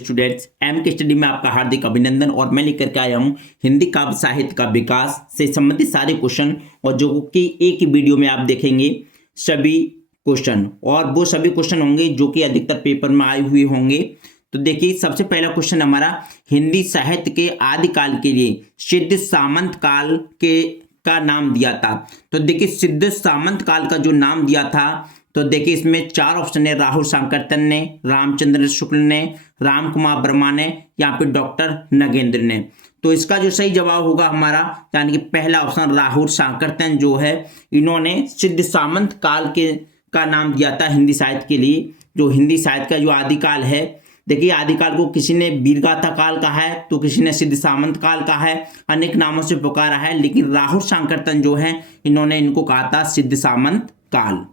Students M के study में आपका हार्दिक अभिनंदन। और मैं लेकर के आया हूं हिंदी काव्य साहित्य का विकास से संबंधित सारे क्वेश्चन, और जो कि एक ही वीडियो में आप देखेंगे सभी क्वेश्चन, और वो सभी क्वेश्चन होंगे जो कि अधिकतर पेपर में आए हुए होंगे। तो देखिए, सबसे पहला क्वेश्चन हमारा हिंदी साहित्य के आदिकाल के लिए सिद्ध सामंत काल के का नाम दिया था। तो देखिए, सिद्ध सामंत काल का जो नाम दिया था, तो देखिए इसमें चार ऑप्शन है। राहुल सांकरतन ने, रामचंद्र शुक्ल ने, राम कुमार वर्मा ने, या फिर डॉक्टर नगेंद्र ने। तो इसका जो सही जवाब होगा हमारा, यानी कि पहला ऑप्शन राहुल सांकरतन जो है, इन्होंने सिद्ध सामंत काल के का नाम दिया था हिंदी साहित्य के लिए। जो हिंदी साहित्य का जो आदिकाल है, देखिए आदिकाल को किसी ने वीरगाथा काल कहा है, तो किसी ने सिद्ध सामंत काल कहा है, अनेक नामों से पुकारा है, लेकिन राहुल सांकरतन जो है इन्होंने इनको कहा था सिद्ध सामंत काल।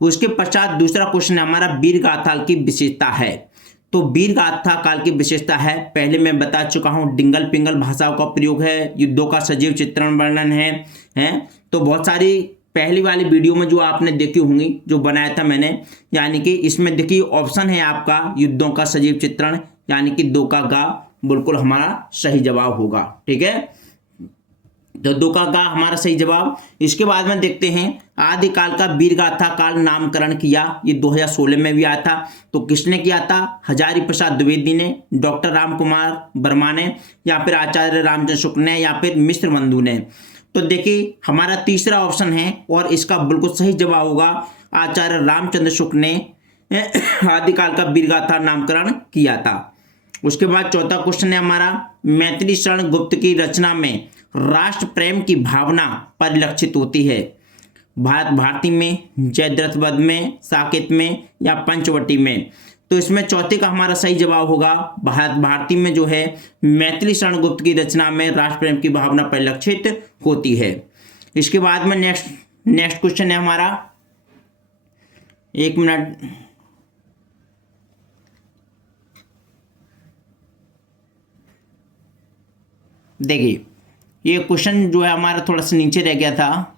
उसके पश्चात दूसरा क्वेश्चन हमारा वीरगाथा की विशेषता है। तो वीरगाथा काल की विशेषता है, पहले मैं बता चुका हूं, डिंगल पिंगल भाषाओं का प्रयोग है, युद्धों का सजीव चित्रण वर्णन है। तो बहुत सारी पहली वाली वीडियो में जो आपने देखी होंगी, जो बनाया था मैंने, यानी कि इसमें देखिए ऑप्शन है आपका युद्धों का सजीव चित्रण, यानी कि दो का गा बिल्कुल हमारा सही जवाब होगा। ठीक है, तो दो का गा हमारा सही जवाब। इसके बाद में देखते हैं आदिकाल का वीरगाथा काल नामकरण किया, ये 2016 में भी आया था। तो किसने किया था? हजारी प्रसाद द्विवेदी ने, डॉक्टर राम कुमार वर्मा ने, या फिर आचार्य रामचंद्र शुक्ल ने, या फिर मिश्र बंधु ने। तो देखिए हमारा तीसरा ऑप्शन है, और इसका बिल्कुल सही जवाब होगा आचार्य रामचंद्र शुक्ल ने आदिकाल का वीरगाथा नामकरण किया था। उसके बाद चौथा क्वेश्चन है हमारा, मैथिली शरण गुप्त की रचना में राष्ट्र प्रेम की भावना परिलक्षित होती है। भारत भारती में, जयद्रथ वध में, साकेत में, या पंचवटी में। तो इसमें चौथे का हमारा सही जवाब होगा भारत भारती में जो है मैथिली शरण गुप्त की रचना में राष्ट्र प्रेम की भावना परिलक्षित होती है। इसके बाद में नेक्स्ट क्वेश्चन है हमारा, एक मिनट, देखिए ये क्वेश्चन जो है हमारा थोड़ा सा नीचे रह गया था।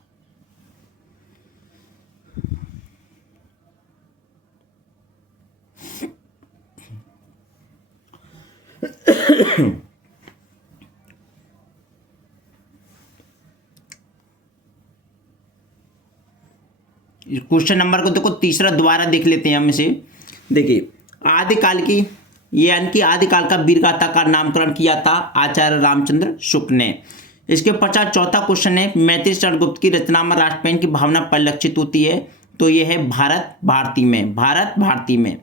क्वेश्चन नंबर को देखो तीसरा दोबारा देख लेते हैं हम इसे। देखिए आदिकाल की, यानी कि आदिकाल का वीरगाथा का नामकरण किया था आचार्य रामचंद्र शुक्ल ने। इसके पश्चात चौथा क्वेश्चन है, मैथिली शरण गुप्त की रचना में राष्ट्र प्रेम की भावना परिलक्षित होती है। तो यह है भारत भारती में, भारत भारती में।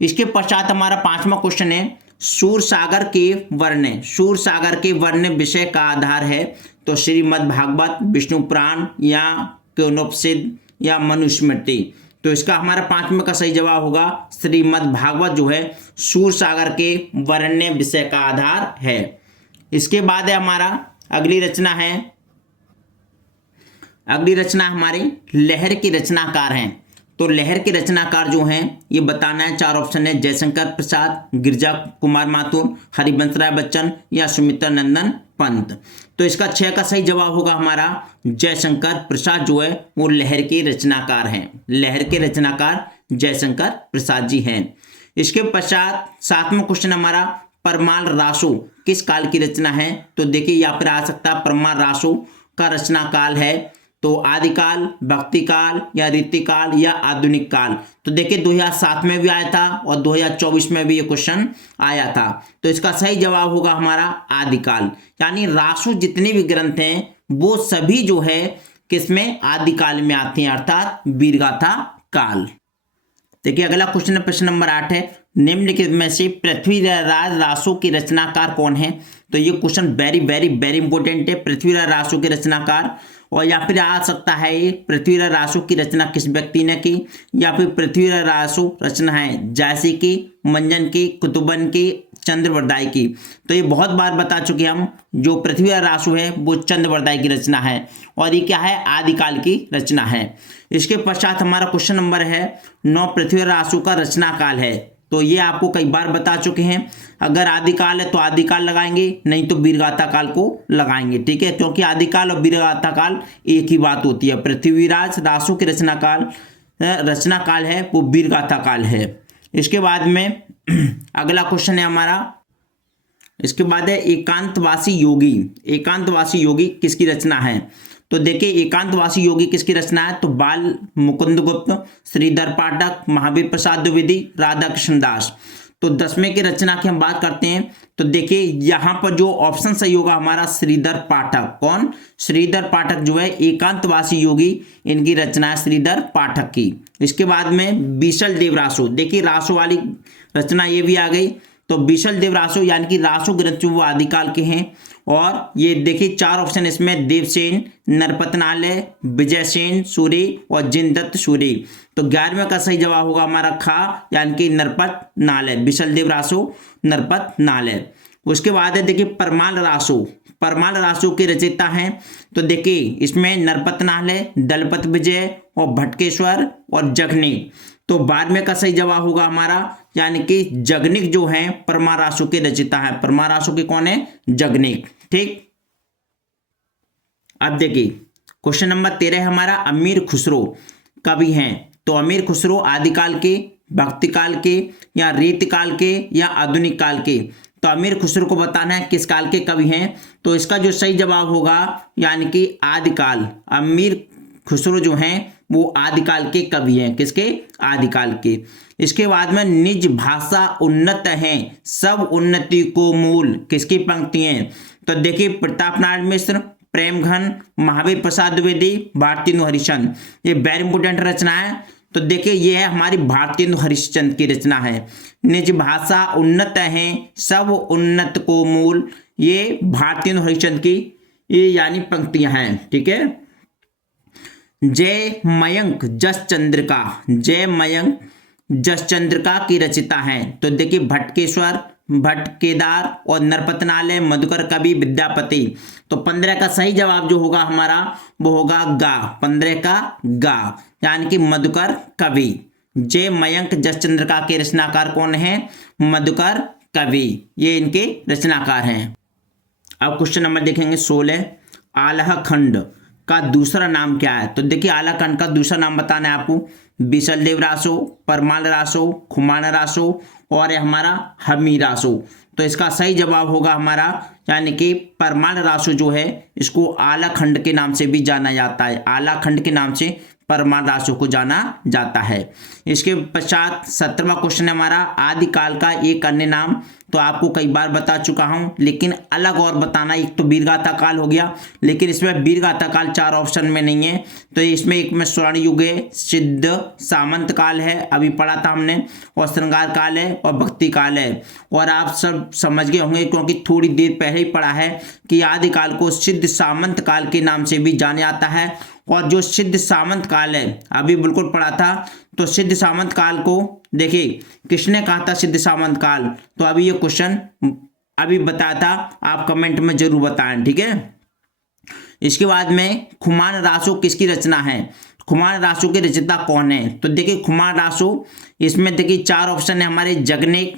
इसके पश्चात हमारा पांचवा क्वेश्चन है, सूरसागर के वर्ण, सूरसागर के वर्ण विषय का आधार है। तो श्रीमद् भागवत, विष्णु पुराण, या केनोपनिषद, या मनुस्मृति। तो इसका हमारा पांचवें का सही जवाब होगा श्रीमद् भागवत जो है सूरसागर के वर्ण विषय का आधार है। इसके बाद है हमारा अगली रचना हमारी लहर की रचनाकार हैं। तो लहर के रचनाकार जो हैं ये बताना है, चार ऑप्शन है, जयशंकर प्रसाद, गिरिजा कुमार माथुर, हरिवंश राय बच्चन, या सुमित्रा नंदन पंत। तो इसका 6 का सही जवाब होगा हमारा जयशंकर प्रसाद जो है वो लहर के रचनाकार हैं। लहर के रचनाकार जयशंकर प्रसाद जी हैं। इसके पश्चात सातवां क्वेश्चन हमारा, परमाल रासो किस काल की रचना है। तो देखिए यहाँ पर आ सकता है परमाल रासो का रचना काल है। तो आदिकाल, भक्ति काल, या रीतिकाल, या आधुनिक काल। तो देखिए 2007 में भी आया था और 2024 में भी ये क्वेश्चन आया था। तो इसका सही जवाब होगा हमारा आदिकाल, यानी रासो जितने भी ग्रंथ हैं वो सभी जो है किसमें, आदिकाल में आते हैं, अर्थात वीरगाथा काल। देखिए अगला क्वेश्चन है, प्रश्न नंबर 8 है, निम्नलिखित में से पृथ्वीराज रासो के रचनाकार कौन है। तो ये question very very very important है, पृथ्वीराज रासो के रचनाकार। और या फिर आ सकता है ये पृथ्वीराज रासो की रचना किस व्यक्ति ने की, या फिर पृथ्वीराज रासो रचना है जायसी की, मंजन की, कुतुबन की, चंद्रवरदाई की। तो ये बहुत बार बता चुके हम, जो पृथ्वीराज रासो है वो चंद्रवरदाई की रचना है, और ये क्या है, आदिकाल की रचना है। इसके पश्चात हमारा क्वेश्चन नंबर है 9, पृथ्वीराज रासो का रचना काल है। तो ये आपको कई बार बता चुके हैं, अगर आदिकाल है तो आदिकाल लगाएंगे, नहीं तो वीरगाथा काल को लगाएंगे। ठीक है, क्योंकि आदिकाल और वीरगाथा काल एक ही बात होती है। पृथ्वीराज रासो की रचना काल है वो वीरगाथा काल है। इसके बाद में अगला क्वेश्चन है हमारा, इसके बाद है एकांतवासी योगी। एकांतवासी योगी किसकी रचना है? तो देखिए एकांतवासी योगी किसकी रचना है, तो बाल मुकुंद गुप्त, श्रीधर पाठक, महावीर प्रसाद द्विवेदी, राधा कृष्ण दास। तो 10वें की रचना की हम बात करते हैं तो देखिए यहाँ पर जो ऑप्शन सही होगा हमारा श्रीधर पाठक। कौन? श्रीधर पाठक जो है एकांतवासी योगी, इनकी रचना है श्रीधर पाठक की। इसके बाद में बीसल देव रासो, देखिए रासो वाली रचना ये भी आ गई। तो बीसल देव रासो यानी कि रासो ग्रंथ जो वो आदिकाल के हैं। और ये देखिए 4 ऑप्शन इसमें, देवसेन, नरपतनालय, विजयसेन सूरी और जिनदत्त सूरी। तो 11वें का सही जवाब होगा हमारा खा, यानी कि नरपतनालय, बीसल देव रासो नरपतनालय। उसके बाद है देखिए परमाल रासो। परमाल रासो के रचयिता हैं तो देखिए इसमें नरपतनालय, दलपत विजय और भटकेश्वर और जगनिक। तो 12वें का सही जवाब होगा हमारा, यानी कि जगनिक जो है परमाल रासो के रचयिता है। परमाल रासो के कौन है? जगनिक। ठीक, अब देखिए क्वेश्चन नंबर 13 है हमारा, अमीर खुसरो कवि हैं। तो अमीर खुसरो आदिकाल के, भक्ति काल के, या रीतिकाल के, या आधुनिक काल के। तो अमीर खुसरो को बताना है किस काल के कवि हैं। तो इसका जो सही जवाब होगा यानी कि आदिकाल। अमीर खुसरो जो हैं वो आदिकाल के कवि हैं। किसके? आदिकाल के। इसके बाद में निज भाषा उन्नत है, सब उन्नति को मूल, किसकी पंक्ति हैं? तो देखिए प्रताप नारायण मिश्र, प्रेमघन, महावीर प्रसाद द्विवेदी, भारतेंदु हरिश्चंद्र। ये वेरी इंपोर्टेंट रचना है। तो देखिए ये है हमारी भारतेंदु हरिश्चंद्र की रचना है। निज भाषा उन्नत है, सब उन्नत को मूल, ये भारतेंदु हरिश्चंद्र की ये यानी पंक्तियां हैं। ठीक है। जय मयंक जस चंद्रिका, जय मयंक जस चंद्रिका की रचिता है। तो देखिए भटकेश्वर, भट्ट केदार और नरपतनालय, मधुकर कवि, विद्यापति। तो 15 का सही जवाब जो होगा हमारा वो होगा गा। 15 का गा, यानी कि मधुकर कवि। जय मयंक जस चंद्रिका के रचनाकार कौन है? मधुकर कवि, ये इनके रचनाकार हैं। अब क्वेश्चन नंबर देखेंगे 16, आल्हा खंड का दूसरा नाम क्या है? तो देखिए आल्हा खंड का दूसरा नाम बताना है आपको। बीसल देव रासो, परमाल रासो, खुमान रासो और हमारा हमी रासो। तो इसका सही जवाब होगा हमारा, यानी कि परमाल रासो जो है इसको आल्हा खंड के नाम से भी जाना जाता है। आल्हा खंड के नाम से परमाल रासो को जाना जाता है। इसके पश्चात 17वां क्वेश्चन है हमारा, आदिकाल का एक अन्य नाम। तो आपको कई बार बता चुका हूं, लेकिन अलग और बताना। एक तो वीरगाथा काल हो गया, लेकिन इसमें वीरगाथा काल 4 ऑप्शन में नहीं है। तो इसमें एक में स्वर्ण युग है, सिद्ध सामंत काल है, अभी पढ़ा था हमने, और श्रृंगार काल है और भक्ति काल है। और आप सब समझ गए होंगे क्योंकि थोड़ी देर पहले ही पढ़ा है कि आदिकाल को सिद्ध सामंत काल के नाम से भी जाना जाता है। और जो सिद्ध सामंत काल है अभी बिल्कुल पढ़ा था। तो सिद्ध सामंत काल को देखिए किसने कहा था सिद्ध सामंत काल? तो अभी ये क्वेश्चन अभी बताया था, आप कमेंट में जरूर बताएं। ठीक है। इसके बाद में खुमान रासो किसकी रचना है? खुमान रासो के रचयिता कौन है? तो देखिए खुमान रासो, इसमें देखिए 4 ऑप्शन है हमारे, जगनिक,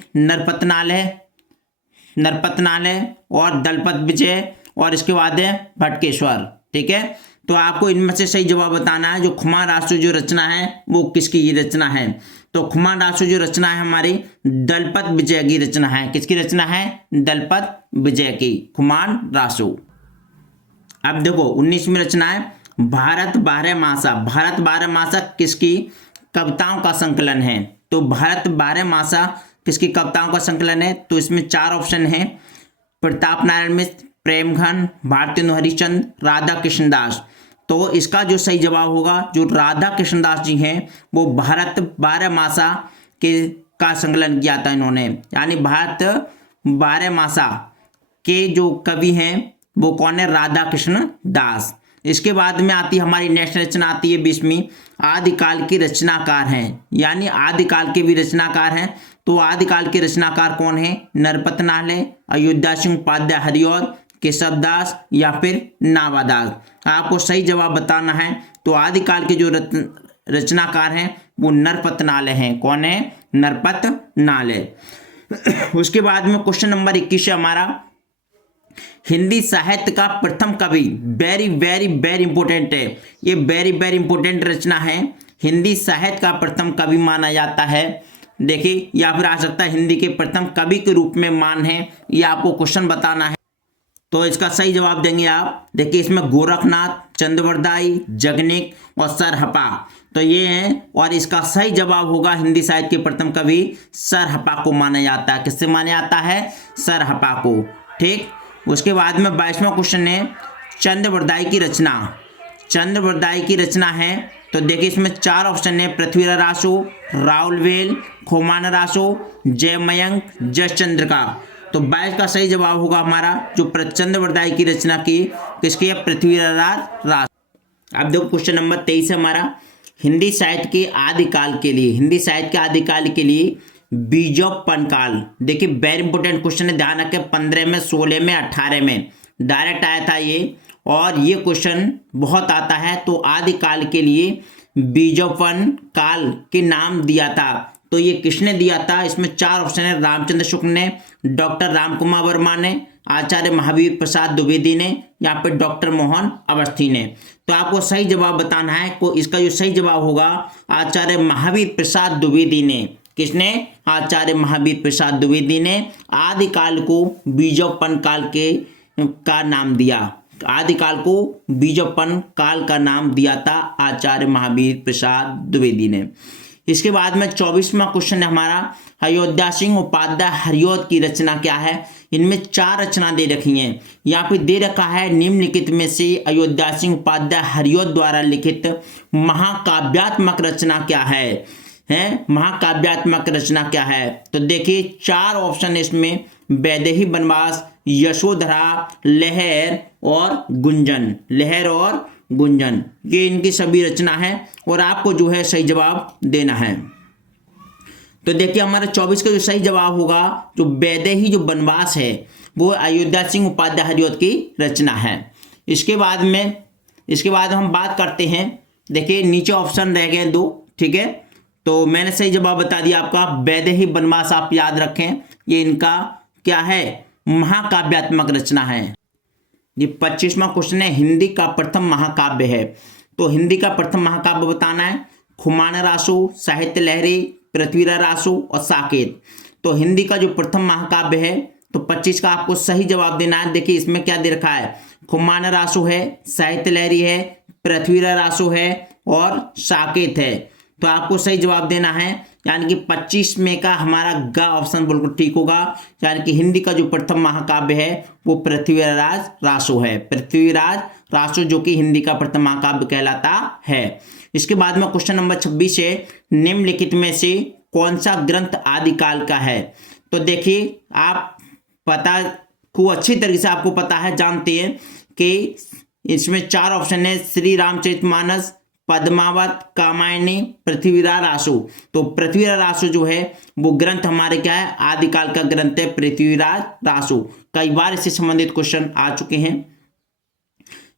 नरपतनालय और दलपत विजय और इसके बाद है भटकेश्वर। ठीक है। तो आपको इनमें से सही जवाब बताना है। जो खुमान रासो जो रचना है वो किसकी ये रचना है? तो खुमान रासो जो रचना है हमारी दलपत विजय की रचना है। किसकी रचना है? दलपत विजय की, खुमान रासो। अब देखो 19वीं रचना है, भारत 12 मासा। भारत 12 मासा किसकी कविताओं का संकलन है? तो भारत 12 मासा किसकी कविताओं का संकलन है? तो इसमें 4 ऑप्शन है, प्रताप नारायण मिश्र, प्रेमघन, भारतेंदु हरिश्चंद्र, राधा कृष्ण दास। तो इसका जो सही जवाब होगा, जो राधा कृष्ण दास जी हैं वो भारत 12 मासा के का संकलन किया था इन्होंने। यानी भारत 12 मासा के जो कवि हैं वो कौन है? राधा कृष्ण दास। इसके बाद में आती हमारी नेक्स्ट रचना आती है 20वीं, आदिकाल के रचनाकार हैं। यानी आदिकाल के भी रचनाकार हैं। तो आदिकाल के रचनाकार कौन है? नरपतनालय, अयोध्या सिंह उपाध्याय हरिऔध, केशवदास या फिर नावादास। आपको सही जवाब बताना है। तो आदिकाल के जो रचनाकार हैं वो नरपतनालय हैं। कौन है? नरपतनालय। उसके बाद में क्वेश्चन नंबर 21 है हमारा, हिंदी साहित्य का प्रथम कवि। वेरी वेरी वेरी इंपोर्टेंट है ये, वेरी वेरी इंपोर्टेंट रचना है। हिंदी साहित्य का प्रथम कवि माना जाता है देखिए, या फिर आ सकता है हिंदी के प्रथम कवि के रूप में मान है, ये आपको क्वेश्चन बताना है। तो इसका सही जवाब देंगे आप। देखिए, इसमें गोरखनाथ, चंद्रवरदाई, जगनिक और सरहपा, तो ये हैं। और इसका सही जवाब होगा हिंदी साहित्य के प्रथम कवि सरहपा को माना जाता है। किससे माना जाता है? सरहपा को। ठीक, उसके बाद में 22वां क्वेश्चन है चंद्रवरदाई की रचना। चंद्रवरदाई की रचना है, तो देखिए इसमें 4 ऑप्शन है, पृथ्वीराज रासो, राउलवेल, खोमान रासो, जयमयंक, जयचंद्र का। तो 22 का सही जवाब होगा हमारा जो चंद्रवरदाई की रचना की किसकी है? पृथ्वीराज रासो। अब देखो क्वेश्चन नंबर 23 है हमारा, हिंदी साहित्य के आदिकाल के लिए, हिंदी साहित्य के आदिकाल के लिए बीजोपन काल। देखिए वेरी इंपोर्टेंट क्वेश्चन है, ध्यान रखें। 15 में, 16 में, 18 में डायरेक्ट आया था ये, और ये क्वेश्चन बहुत आता है। तो आदिकाल के लिए बीजोपन काल के नाम दिया था, तो ये किसने दिया था? इसमें 4 ऑप्शन है, रामचंद्र शुक्ल ने, डॉक्टर रामकुमार वर्मा ने, आचार्य महावीर प्रसाद द्विवेदी ने, यहाँ पे डॉक्टर मोहन अवस्थी ने। तो आपको सही जवाब बताना है। को इसका जो सही जवाब होगा आचार्य महावीर प्रसाद द्विवेदी ने। किसने? आचार्य महावीर प्रसाद द्विवेदी ने आदिकाल को बीजोपन काल का नाम दिया। आदिकाल को बीजोपन काल का नाम दिया था आचार्य महावीर प्रसाद द्विवेदी ने। इसके बाद में 24वां क्वेश्चन है हमारा, अयोध्या सिंह उपाध्याय हरिऔध की रचना क्या है? इनमें 4 रचना दे रखी हैं। यहाँ पे दे रखा है निम्नलिखित में से अयोध्या सिंह उपाध्याय हरिऔध द्वारा लिखित महाकाव्यात्मक रचना क्या है? महाकाव्यात्मक रचना क्या है? तो देखिए 4 ऑप्शन है इसमें, वैदेही वनवास, यशोधरा, लहर और गुंजन। लहर और गुंजन, ये इनकी सभी रचना है, और आपको जो है सही जवाब देना है। तो देखिए हमारा 24 का जो सही जवाब होगा, जो वैदेही जो वनवास है वो अयोध्या सिंह उपाध्याय हरिऔध की रचना है। इसके बाद हम बात करते हैं, देखिए नीचे ऑप्शन रह गए 2, ठीक है। तो मैंने सही जवाब बता दिया आपका, वैदेही वनवास आप याद रखें, ये इनका क्या है? महाकाव्यात्मक रचना है। ये 25वां क्वेश्चन है, हिंदी का प्रथम महाकाव्य है। तो हिंदी का प्रथम महाकाव्य बताना है, खुमान रासो, साहित्य लहरी, पृथ्वीराज रासो और साकेत। तो हिंदी का जो प्रथम महाकाव्य है, तो 25 का आपको सही जवाब देना है। देखिए इसमें क्या दे रखा है, खुमान रासो है, साहित्य लहरी है, पृथ्वीराज रासो है और साकेत है। तो आपको सही जवाब देना है, यानी कि 25 में का हमारा ग ऑप्शन बिल्कुल ठीक होगा। यानी कि हिंदी का जो प्रथम महाकाव्य है वो पृथ्वीराज रासो है। पृथ्वीराज रासो जो कि हिंदी का प्रथम महाकाव्य कहलाता है। इसके बाद में क्वेश्चन नंबर 26 है, निम्नलिखित में से कौन सा ग्रंथ आदिकाल का है? तो देखिए आप पता खूब अच्छी तरीके से आपको पता है, जानते हैं कि इसमें 4 ऑप्शन है, श्री रामचरितमानस, पद्मावत, कामायनी, पृथ्वीराज रासो। तो पृथ्वीराज रासो जो है वो ग्रंथ हमारे क्या है? आदिकाल का ग्रंथ है पृथ्वीराज रासो। कई बार इससे संबंधित क्वेश्चन आ चुके हैं।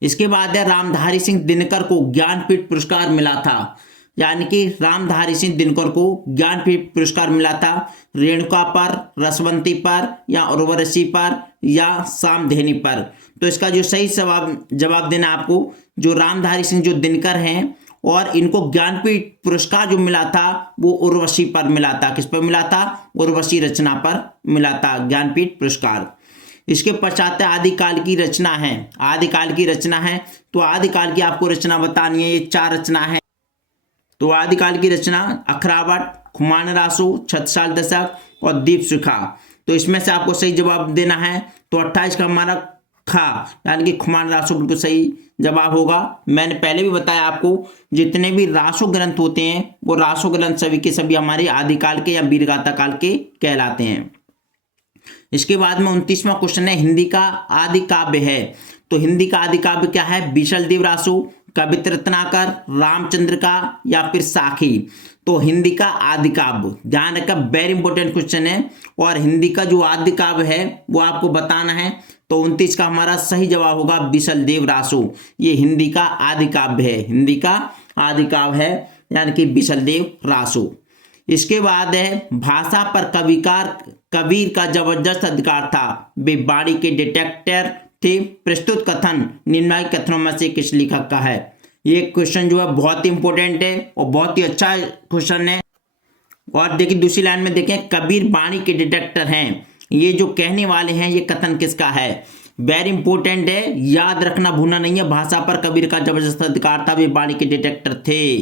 इसके बाद है, रामधारी सिंह दिनकर को ज्ञानपीठ पुरस्कार मिला था। यानी कि रामधारी सिंह दिनकर को ज्ञानपीठ पुरस्कार मिला था रेणुका पर, रसवंती पर, या उर्वशी पर, या सामधेनी पर। तो इसका जो सही जवाब देना आपको, जो रामधारी सिंह जो दिनकर हैं और इनको ज्ञानपीठ पुरस्कार जो मिला था वो उर्वशी पर मिला था। किस पर मिला था? उर्वशी रचना पर मिला था ज्ञानपीठ पुरस्कार। इसके पश्चात आदिकाल की रचना है। आदिकाल की रचना है, तो आदिकाल की आपको रचना बतानी है। ये 4 रचना है। तो आदिकाल की रचना अखरावट, खुमान रासो, छत्रसाल दशक और दीप शिखा। तो इसमें से आपको सही जवाब देना है। तो 28 का हमारा खा, यानी कि खुमान रासो बिल्कुल सही जवाब होगा। मैंने पहले भी बताया आपको, जितने भी रासो ग्रंथ होते हैं वो रासो ग्रंथ सभी के सभी हमारे आदिकाल के या वीरगाथा काल के कहलाते हैं। इसके बाद में 29वां क्वेश्चन है, हिंदी का आदि काव्य है। तो हिंदी का आदि काव्य क्या है? बीसलदेव रासो, कवित्र रत्नाकर, रामचंद्र का, या फिर साखी। तो हिंदी का आदि काव्य, ध्यान रखा, वेरी इंपॉर्टेंट क्वेश्चन है। और हिंदी का जो आदि काव्य है वो आपको बताना है। तो 29 का हमारा सही जवाब होगा बीसलदेव रासो। ये हिंदी का आदि काव्य है। हिंदी का आदि काव्य है, यानी कि बीसलदेव रासो। इसके बाद है, भाषा पर कबीर का जबरदस्त अधिकार था। वे वाणी के डिटेक्टर थे। प्रस्तुत कथन निम्नलिखित कथनों में से किस लेखक का है? ये क्वेश्चन जो है बहुत ही इंपॉर्टेंट है और बहुत ही अच्छा क्वेश्चन है। और देखिए दूसरी लाइन में देखें, कबीर वाणी के डिटेक्टर हैं, ये जो कहने वाले हैं ये कथन किसका है? वेरी इंपॉर्टेंट है, याद रखना भूलना नहीं है। भाषा पर कबीर का जबरदस्त अधिकार था, वे वाणी के डिटेक्टर थे।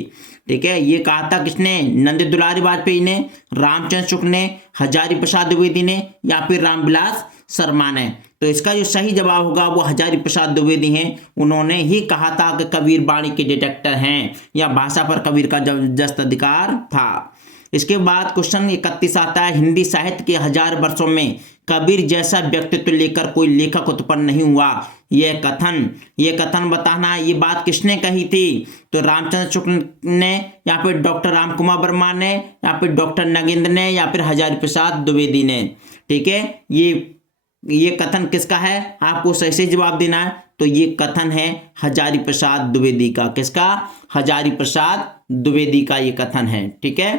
ठीक है, ये कहा था किसने? नंद दुलारी वाजपेयी ने, रामचंद्र शुक्ल ने, हजारी प्रसाद द्विवेदी ने, या फिर रामविलास शर्मा ने? तो इसका जो सही जवाब होगा वो हजारी प्रसाद द्विवेदी हैं। उन्होंने ही कहा था कि कबीर वाणी के डिटेक्टर हैं, या भाषा पर कबीर का जबरदस्त अधिकार था। इसके बाद क्वेश्चन 31 आता है, हिंदी साहित्य के 1000 वर्षों में कबीर जैसा व्यक्तित्व लेकर कोई लेखक उत्पन्न नहीं हुआ। यह कथन बताना, ये बात किसने कही थी? तो रामचंद्र शुक्ल ने, या फिर डॉक्टर राम कुमार वर्मा ने, या फिर डॉक्टर नगेंद्र ने, या फिर हजारी प्रसाद द्विवेदी ने। ठीक है, ये कथन किसका है? आपको सही से जवाब देना है। तो ये कथन है हजारी प्रसाद द्विवेदी का। किसका? हजारी प्रसाद द्विवेदी का ये कथन है। ठीक है,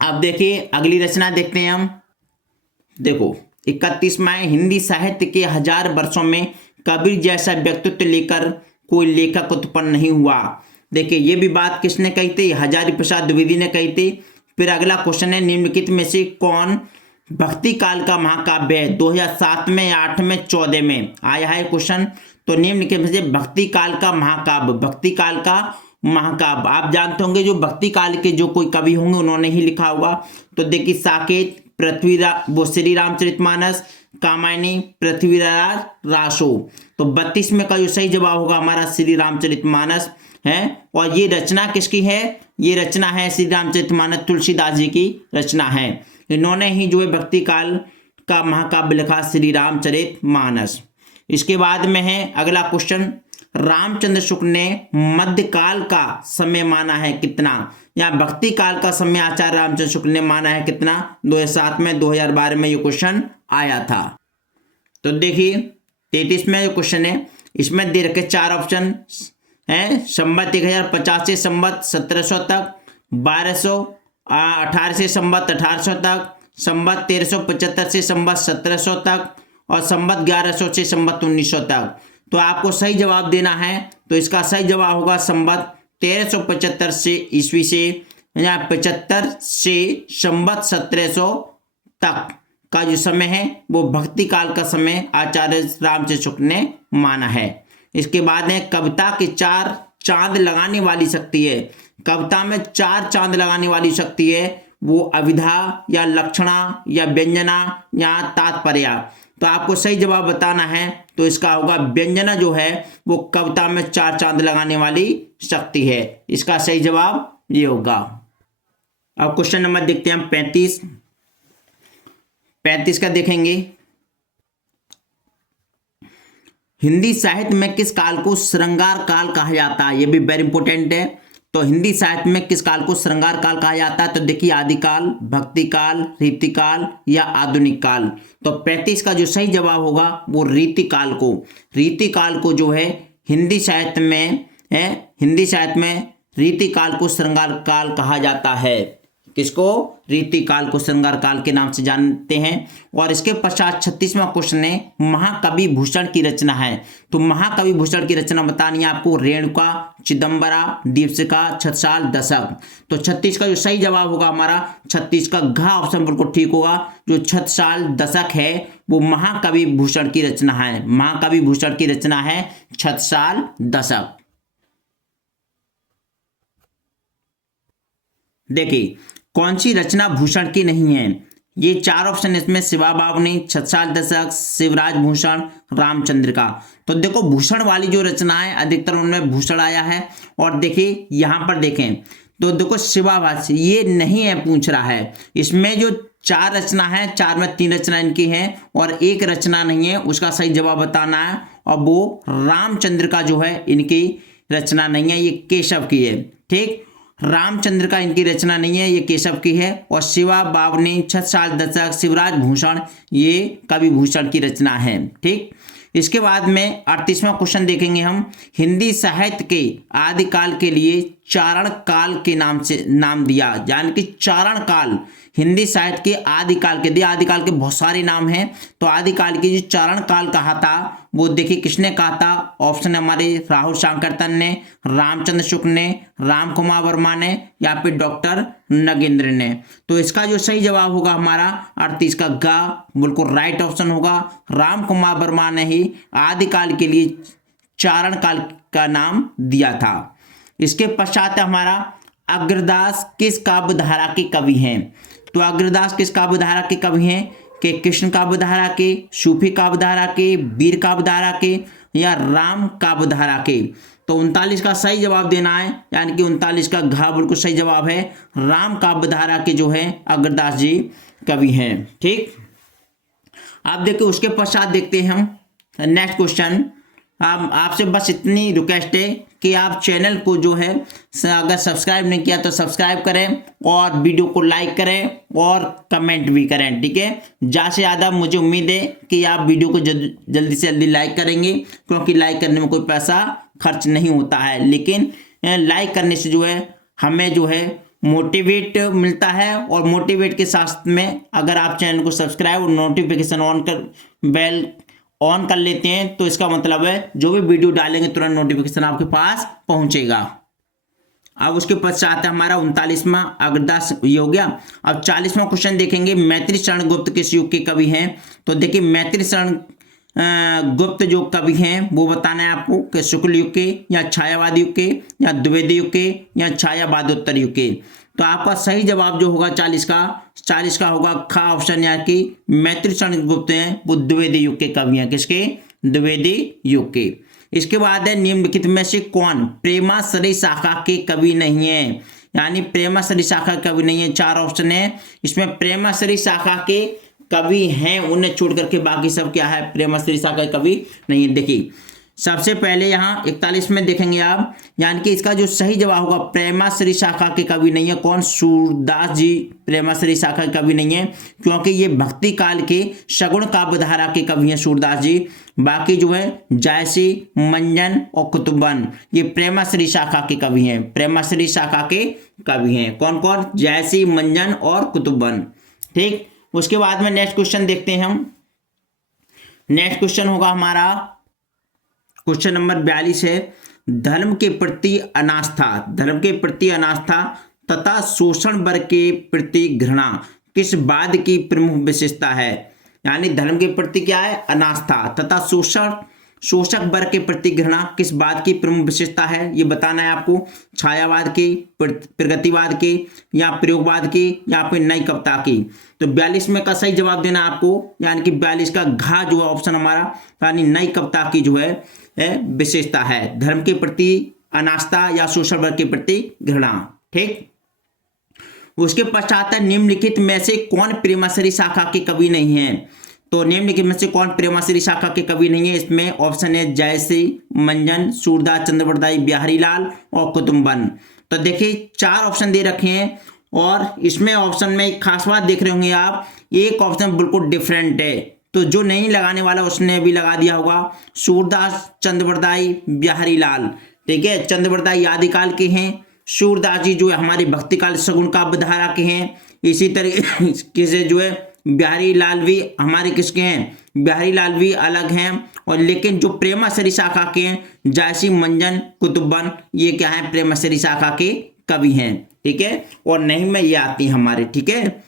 अब देखिए अगली रचना देखते हैं हम। देखो 31वां, हिंदी साहित्य के 1000 वर्षों में कबीर जैसा व्यक्तित्व लेकर कोई लेखक उत्पन्न नहीं हुआ। देखिए ये भी बात किसने कही थी? हजारी प्रसाद द्विवेदी ने कही थी। फिर अगला क्वेश्चन है, निम्नलिखित में से कौन भक्ति काल का महाकाव्य है? 2007 में, 8 में, 14 में आया है क्वेश्चन। तो निम्नलिखित में से भक्ति काल का महाकाव्य, भक्ति काल का महाकाव्य आप जानते होंगे, जो भक्ति काल के जो कोई कवि होंगे उन्होंने ही लिखा होगा। तो देखिए साकेत, वो श्री रामचरितमानस, कामायनी, पृथ्वीराज, रासो। तो 32 में का जो सही जवाब होगा हमारा श्री रामचरितमानस है। और ये रचना किसकी है? ये रचना है श्री रामचरितमानस, तुलसीदास जी की रचना है। इन्होंने ही जो है भक्ति काल का महाकाव्य लिखा, श्री रामचरितमानस। इसके बाद में है अगला क्वेश्चन, रामचंद्र शुक्ल ने मध्यकाल का समय माना है कितना? या भक्ति काल का समय आचार्य रामचंद्र शुक्ल ने माना है कितना? 2007 में, 2012 में ये क्वेश्चन आया था। तो देखिए 33 में जो क्वेश्चन है इसमें दे रखे 4 ऑप्शन हैं। संवत 1050 से संवत 1700 तक, 1218 से संवत 1800 तक, संवत 1375 से संवत 1700 तक, और संवत 1100 से संवत 1900 तक। तो आपको सही जवाब देना है। तो इसका सही जवाब होगा संवत 1375 से ईस्वी से, या 75 से संवत 1700 तक का जो समय है वो भक्ति काल का समय आचार्य रामचंद्र शुक्ल ने माना है। इसके बाद है, कविता के 4 चांद लगाने वाली शक्ति है। कविता में 4 चांद लगाने वाली शक्ति है, वो अभिधा, या लक्षणा, या व्यंजना, या तात्पर्य। तो आपको सही जवाब बताना है। तो इसका होगा व्यंजना जो है वो कविता में 4 चांद लगाने वाली शक्ति है। इसका सही जवाब ये होगा। अब क्वेश्चन नंबर देखते हैं हम 35 का देखेंगे। हिंदी साहित्य में किस काल को श्रृंगार काल कहा जाता है? ये भी वेरी इंपॉर्टेंट है। तो हिंदी साहित्य में किस काल को श्रृंगार काल कहा जाता है? तो देखिए आदिकाल, भक्ति काल, रीतिकाल, या आधुनिक काल। तो 35 का जो सही जवाब होगा वो रीतिकाल को जो है हिंदी साहित्य में है, हिंदी साहित्य में रीतिकाल को श्रृंगार काल कहा जाता है। किसको? रीतिकाल को श्रृंगार काल के नाम से जानते हैं। और इसके पश्चात 36वां क्वेश्चन है, महाकवि भूषण की रचना है। तो महाकवि भूषण की रचना बतानी है आपको, रेणुका, चिदंबरा, दीपशिखा, छत्रसाल, दशक। तो 36 का जो सही जवाब होगा हमारा 36 का घ ऑप्शन बिल्कुल ठीक होगा। जो छत्रसाल दशक है वो महाकवि भूषण की रचना है। महाकवि भूषण की रचना है छत्रसाल दशक। देखिए कौन सी रचना भूषण की नहीं है? ये 4 ऑप्शन इसमें, शिवा बावनी, छत्रसाल दशक, शिवराज भूषण, रामचंद्रिका। तो देखो भूषण वाली जो रचना है अधिकतर उनमें भूषण आया है। और देखिए यहाँ पर देखें तो देखो शिवाभाष्य ये नहीं है, पूछ रहा है। इसमें जो 4 रचना है, 4 में 3 रचना इनकी है और 1 रचना नहीं है, उसका सही जवाब बताना है। और वो रामचंद्रिका जो है इनकी रचना नहीं है, ये केशव की है। ठीक, रामचंद्र का इनकी रचना नहीं है, ये केशव की है। और शिवा बावनी, छत्रसाल दशक, शिवराज भूषण ये कवि भूषण की रचना है। ठीक, इसके बाद में 38वां क्वेश्चन देखेंगे हम। हिंदी साहित्य के आदिकाल के लिए चारण काल के नाम से नाम दिया, यानी कि चारण काल हिंदी साहित्य के आदिकाल के दिए। आदिकाल के बहुत सारे नाम हैं, तो आदिकाल के जो चारण काल कहा था वो देखिए किसने कहा था। ऑप्शन हमारे राहुल शांकरतन ने, रामचंद्र शुक्ल ने, राम कुमार वर्मा ने, या फिर डॉक्टर नगेंद्र ने। तो इसका जो सही जवाब होगा हमारा 38 का गा बिल्कुल राइट ऑप्शन होगा। राम कुमार वर्मा ने ही आदिकाल के लिए चारण काल का नाम दिया था। इसके पश्चात हमारा अग्रदास किस काव्य धारा के कवि हैं। तो अग्रदास किस काव्य धारा के कवि हैं कि कृष्ण काव्य धारा के, सूफी काव्य धारा के, वीर काव्य धारा के, या राम काव्य धारा के। तो 39 का सही जवाब देना है, यानी कि 39 का घ बिल्कुल सही जवाब है। राम काव्य धारा के जो है अग्रदास जी कवि हैं। ठीक, आप देखिए उसके पश्चात देखते हैं हम नेक्स्ट क्वेश्चन। आपसे बस इतनी रिक्वेस्ट है कि आप चैनल को जो है अगर सब्सक्राइब नहीं किया तो सब्सक्राइब करें और वीडियो को लाइक करें और कमेंट भी करें। ठीक है, ज़्यादा से ज़्यादा मुझे उम्मीद है कि आप वीडियो को जल्दी से जल्दी लाइक करेंगे, क्योंकि लाइक करने में कोई पैसा खर्च नहीं होता है, लेकिन लाइक करने से जो है हमें जो है मोटिवेट मिलता है। और मोटिवेट के साथ में अगर आप चैनल को सब्सक्राइब और नोटिफिकेशन बेल ऑन कर लेते हैं तो इसका मतलब है जो भी वीडियो डालेंगे तुरंत नोटिफिकेशन आपके पास पहुंचेगा। अब उसके पश्चात हमारा 39वां अग्रदास ये हो गया। अब 40वां क्वेश्चन देखेंगे, मैत्री शरण गुप्त किस युग के कवि हैं। तो देखिए मैत्री शरण गुप्त जो कवि हैं वो बताना है आपको कि शुक्ल युग के, या छायावाद युग के, या द्विवेदी युग के, या छायावादोत्तर युग के। तो आपका सही जवाब जो होगा 40 का होगा ख ऑप्शन, यानी कि मैत्री शरण गुप्त हैं वो द्विवेदी युग के कवि हैं। किसके? द्विवेदी युग के। इसके बाद है निम्नलिखित में से कौन प्रेमाश्रयी शाखा के कवि नहीं है, यानी प्रेमाश्रयी शाखा के कवि नहीं है। 4 ऑप्शन है इसमें, प्रेमाश्रयी शाखा के कवि हैं उन्हें छोड़ करके बाकी सब क्या है प्रेमाश्रयी शाखा के कवि नहीं है। देखिए सबसे पहले यहाँ 41 में देखेंगे आप, यानी कि इसका जो सही जवाब होगा प्रेमाश्रयी शाखा के कवि नहीं है। कौन? सूरदास जी प्रेमाश्रयी शाखा के कवि नहीं है, क्योंकि ये भक्ति काल के सगुण काव्य धारा के कवि हैं सूरदास जी। बाकी जो है जायसी, मंजन और कुतुबन ये प्रेमाश्रयी शाखा के कवि हैं। प्रेमाश्रयी शाखा के कवि हैं कौन कौन? जायसी, मंजन और कुतुबन। ठीक, उसके बाद में नेक्स्ट क्वेश्चन देखते हैं हम। नेक्स्ट क्वेश्चन होगा हमारा क्वेश्चन नंबर 42 है, धर्म के प्रति अनास्था, धर्म के प्रति अनास्था तथा शोषण वर्ग के प्रति घृणा किस वाद की प्रमुख विशेषता है। यानी धर्म के प्रति क्या है? अनास्था, तथा शोषक वर्ग के प्रति घृणा किस बात की प्रमुख विशेषता है, ये बताना है आपको। छायावाद की, प्रगतिवाद की, या प्रयोगवाद की, या फिर नई कविता की। तो 42 में का सही जवाब देना आपको, यानी कि 42 का घ जो है ऑप्शन हमारा, यानी नई कविता की जो है विशेषता है धर्म के प्रति अनास्था या शोषण वर्ग के प्रति घृणा। ठीक, उसके पश्चात निम्नलिखित में से कौन प्रेमाश्रयी शाखा के कवि नहीं है। तो निम्नलिखित में से कौन प्रेमाश्रयी शाखा के कवि नहीं है, इसमें ऑप्शन है जयश्री, मंजन, सूरदास चंद्रवरदाई, बिहारी लाल और कुतुबन। तो देखिए 4 ऑप्शन दे रखे हैं और इसमें ऑप्शन में एक खास बात देख रहे होंगे आप, एक ऑप्शन बिल्कुल डिफरेंट है, तो जो नहीं लगाने वाला उसने भी लगा दिया होगा सूरदास चंद्रवरदाई बिहारी लाल। ठीक है, चंद्रवरदाई आदिकाल के हैं, सूरदास जी जो है हमारी भक्ति काल सगुण काव्य धारा के हैं। इसी तरीके से जो है बिहारी लाल भी हमारे किसके हैं, बिहारी लाल भी अलग हैं। और लेकिन जो प्रेमाश्रयी शाखा के हैं जायसी, मंजन, कुतुबन ये क्या है प्रेमाश्रयी शाखा के कवि हैं। ठीक है, और नहीं में ये आती है हमारे, ठीक है,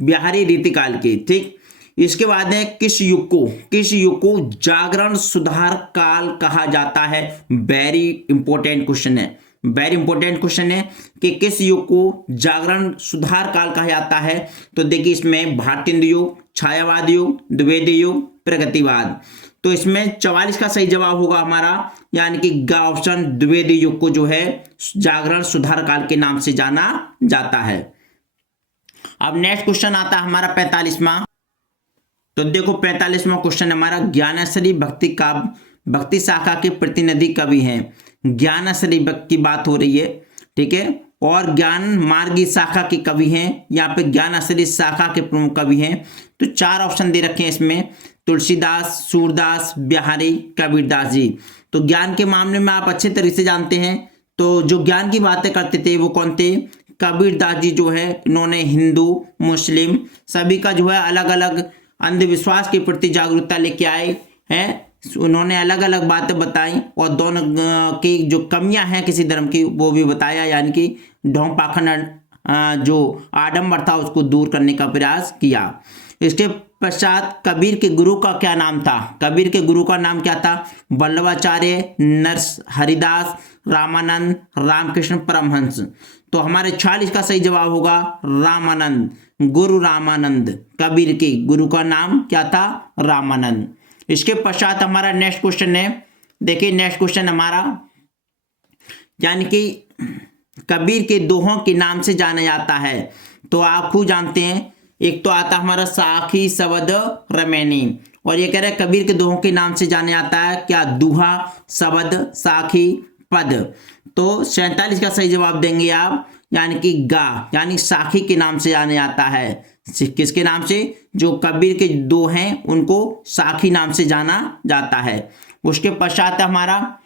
बिहारी रीतिकाल के। ठीक, इसके बाद है किस युग को जागरण सुधार काल कहा जाता है। वेरी इंपॉर्टेंट क्वेश्चन है, वेरी इंपॉर्टेंट क्वेश्चन है कि किस युग को जागरण सुधार काल कहा जाता है। तो देखिए इसमें भारतेंदु युग, छायावाद युग, द्विवेदी युग, प्रगतिवाद। तो इसमें 44 का सही जवाब होगा हमारा, यानी कि ग ऑप्शन द्विवेदी युग को जो है जागरण सुधार काल के नाम से जाना जाता है। अब नेक्स्ट क्वेश्चन आता है हमारा 45वां। तो देखो 45वां क्वेश्चन हमारा ज्ञानाश्रयी भक्ति शाखा के प्रतिनिधि कवि हैं। ज्ञानाश्रयी की बात हो रही है, ठीक है, और ज्ञान मार्गी शाखा के कवि हैं, यहाँ पे ज्ञानाश्रयी शाखा के प्रमुख कवि हैं। तो 4 ऑप्शन दे रखे हैं इसमें, तुलसीदास, सूरदास, बिहारी, कबीरदास जी। तो ज्ञान के मामले में आप अच्छे तरीके से जानते हैं, तो जो ज्ञान की बातें करते थे वो कौन थे? कबीरदास जी जो है इन्होंने हिंदू मुस्लिम सभी का जो है अलग अलग अंधविश्वास के प्रति जागरूकता लेके आए हैं। उन्होंने अलग अलग बातें बताई और दोनों की जो कमियां हैं किसी धर्म की वो भी बताया, यानी कि ढोंग पाखंड जो आडंबर था उसको दूर करने का प्रयास किया। इसके पश्चात कबीर के गुरु का क्या नाम था? कबीर के गुरु का नाम क्या था? वल्लभाचार्य, नरस हरिदास, रामानंद, रामकृष्ण परमहंस। तो हमारे 46 का सही जवाब होगा रामानंद, गुरु रामानंद। कबीर के गुरु का नाम क्या था? रामानंद। इसके पश्चात हमारा नेक्स्ट क्वेश्चन है, देखिए नेक्स्ट क्वेश्चन हमारा, यानी कि कबीर के दोहों के नाम से जाना जाता है। तो आप खुद जानते हैं, एक तो आता हमारा साखी शब्द रमैनी, और ये कह रहे हैं कबीर के दोहों के नाम से जाना जाता है क्या? दूहा, शब्द, साखी, पद। तो 47 का सही जवाब देंगे आप, यानी कि गा, यानी साखी के नाम से जाना जाता है। किसके नाम से? जो कबीर के दो हैं उनको साखी नाम से जाना जाता है। उसके पश्चात हमारा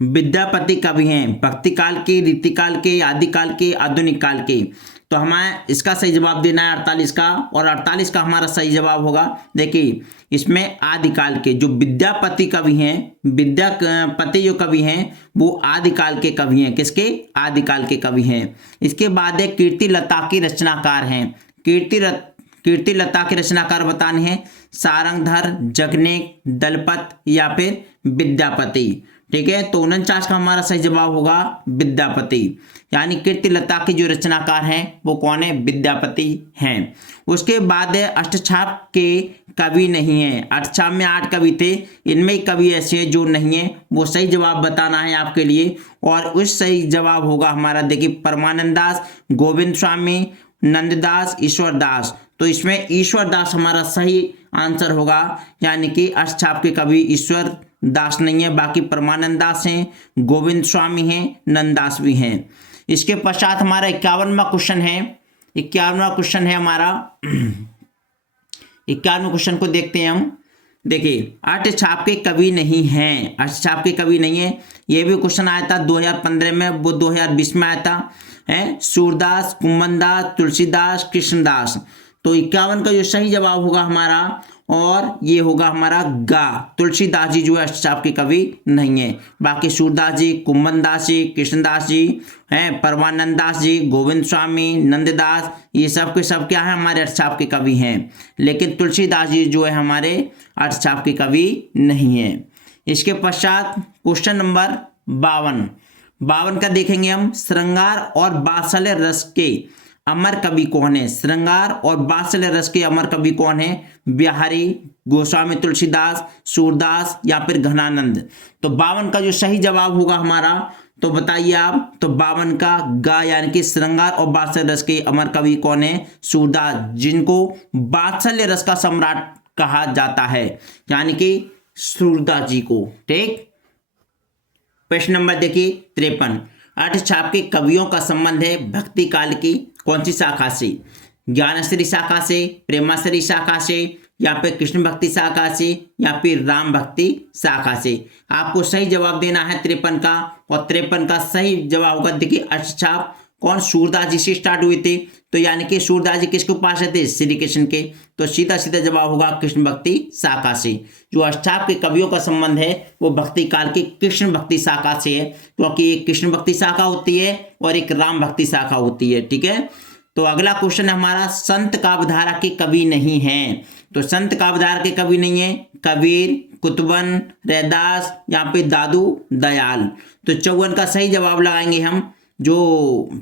विद्यापति कवि हैं भक्ति काल के, रीतिकाल के, आदिकाल के, आधुनिक काल के। तो हमें इसका सही जवाब देना है 48 का, और 48 का हमारा सही जवाब होगा, देखिए इसमें आदिकाल के जो विद्यापति कवि हैं, विद्यापति जो कवि हैं वो आदिकाल के कवि हैं। किसके? आदिकाल के कवि हैं। इसके बाद एक कीर्तिलता के रचनाकार हैं। कीर्तिलता के रचनाकार बताने हैं, सारंगधर, जगनेक, दलपत या फिर विद्यापति। ठीक है, तो 49 का हमारा सही जवाब होगा विद्यापति, यानी कीर्तिलता के जो रचनाकार हैं वो कौन है? विद्यापति हैं। उसके बाद अष्टछाप के कवि नहीं है। अष्टछाप में 8 कवि थे, इनमें कवि ऐसे हैं जो नहीं है, वो सही जवाब बताना है आपके लिए। और उस सही जवाब होगा हमारा, देखिए परमानंद दास, गोविंद स्वामी, नंददास, ईश्वरदास। तो इसमें ईश्वरदास हमारा सही आंसर होगा, यानी कि अष्टछाप के कवि ईश्वर दास नहीं है, बाकी परमानंद दास हैं, गोविंद स्वामी हैं, नंददास भी हैं। इसके पश्चात हमारा 51वां क्वेश्चन है। 51वां क्वेश्चन है हमारा 51वें क्वेश्चन को देखते हैं हम। देखिए अष्टछाप के कवि नहीं हैं, अष्टछाप के कवि नहीं है। ये भी क्वेश्चन आया था 2015 में, वो 2020 में आया था। है सूरदास, कुम्भनदास, तुलसीदास, कृष्णदास। तो 51 का जो सही जवाब होगा हमारा, और ये होगा हमारा गा, तुलसीदास जी जो है अष्टछाप के कवि नहीं है। बाकी सूरदास जी, कुम्भनदास जी, कृष्णदास जी हैं, परमानंद दास जी, गोविंद स्वामी, नंददास, ये सब के सब क्या है? हमारे अष्टछाप के कवि हैं। लेकिन तुलसीदास जी जो है हमारे अष्टछाप के कवि नहीं है। इसके पश्चात क्वेश्चन नंबर 52 का देखेंगे हम, श्रृंगार और वात्सल्य रस के अमर कवि कौन है? श्रृंगार और वात्सल्य रस के अमर कवि कौन है? बिहारी, गोस्वामी तुलसीदास, सूरदास या फिर घनानंद। तो 52 का जो सही जवाब होगा हमारा, तो बताइए आप। तो 52 का गा, यानी कि श्रृंगार और वात्सल्य रस के अमर कवि कौन है? सूरदास, जिनको वात्सल्य रस का सम्राट कहा जाता है, यानी कि सूरदास जी को। ठीक, प्रश्न नंबर देखिए 53, अष्टछाप के कवियों का संबंध है भक्ति काल की कौन सी शाखा से? ज्ञानश्री शाखा से, प्रेमाश्री शाखा से, या फिर कृष्ण भक्ति शाखा से, या फिर राम भक्ति शाखा से। आपको सही जवाब देना है 53 का, और 53 का सही जवाब होगा, देखिए अष्टछाप कौन? सूरदास जी से स्टार्ट हुए थे। तो यानी कि सूरदास जी किसके पास थे? श्री कृष्ण के। तो सीधा सीधा जवाब होगा कृष्ण भक्ति शाखा से। जो अष्टछाप के कवियों का संबंध है वो भक्ति काल की कृष्ण भक्ति शाखा से है, क्योंकि एक कृष्ण भक्ति शाखा होती है और एक राम भक्ति शाखा होती है। ठीक है, तो अगला क्वेश्चन है हमारा, संत काव्यधारा के कवि नहीं हैं। तो संत काव्यधारा के कवि नहीं है कबीर, कुतुबन, रैदास या फिर दादू दयाल। तो 54 का सही जवाब लगाएंगे हम, जो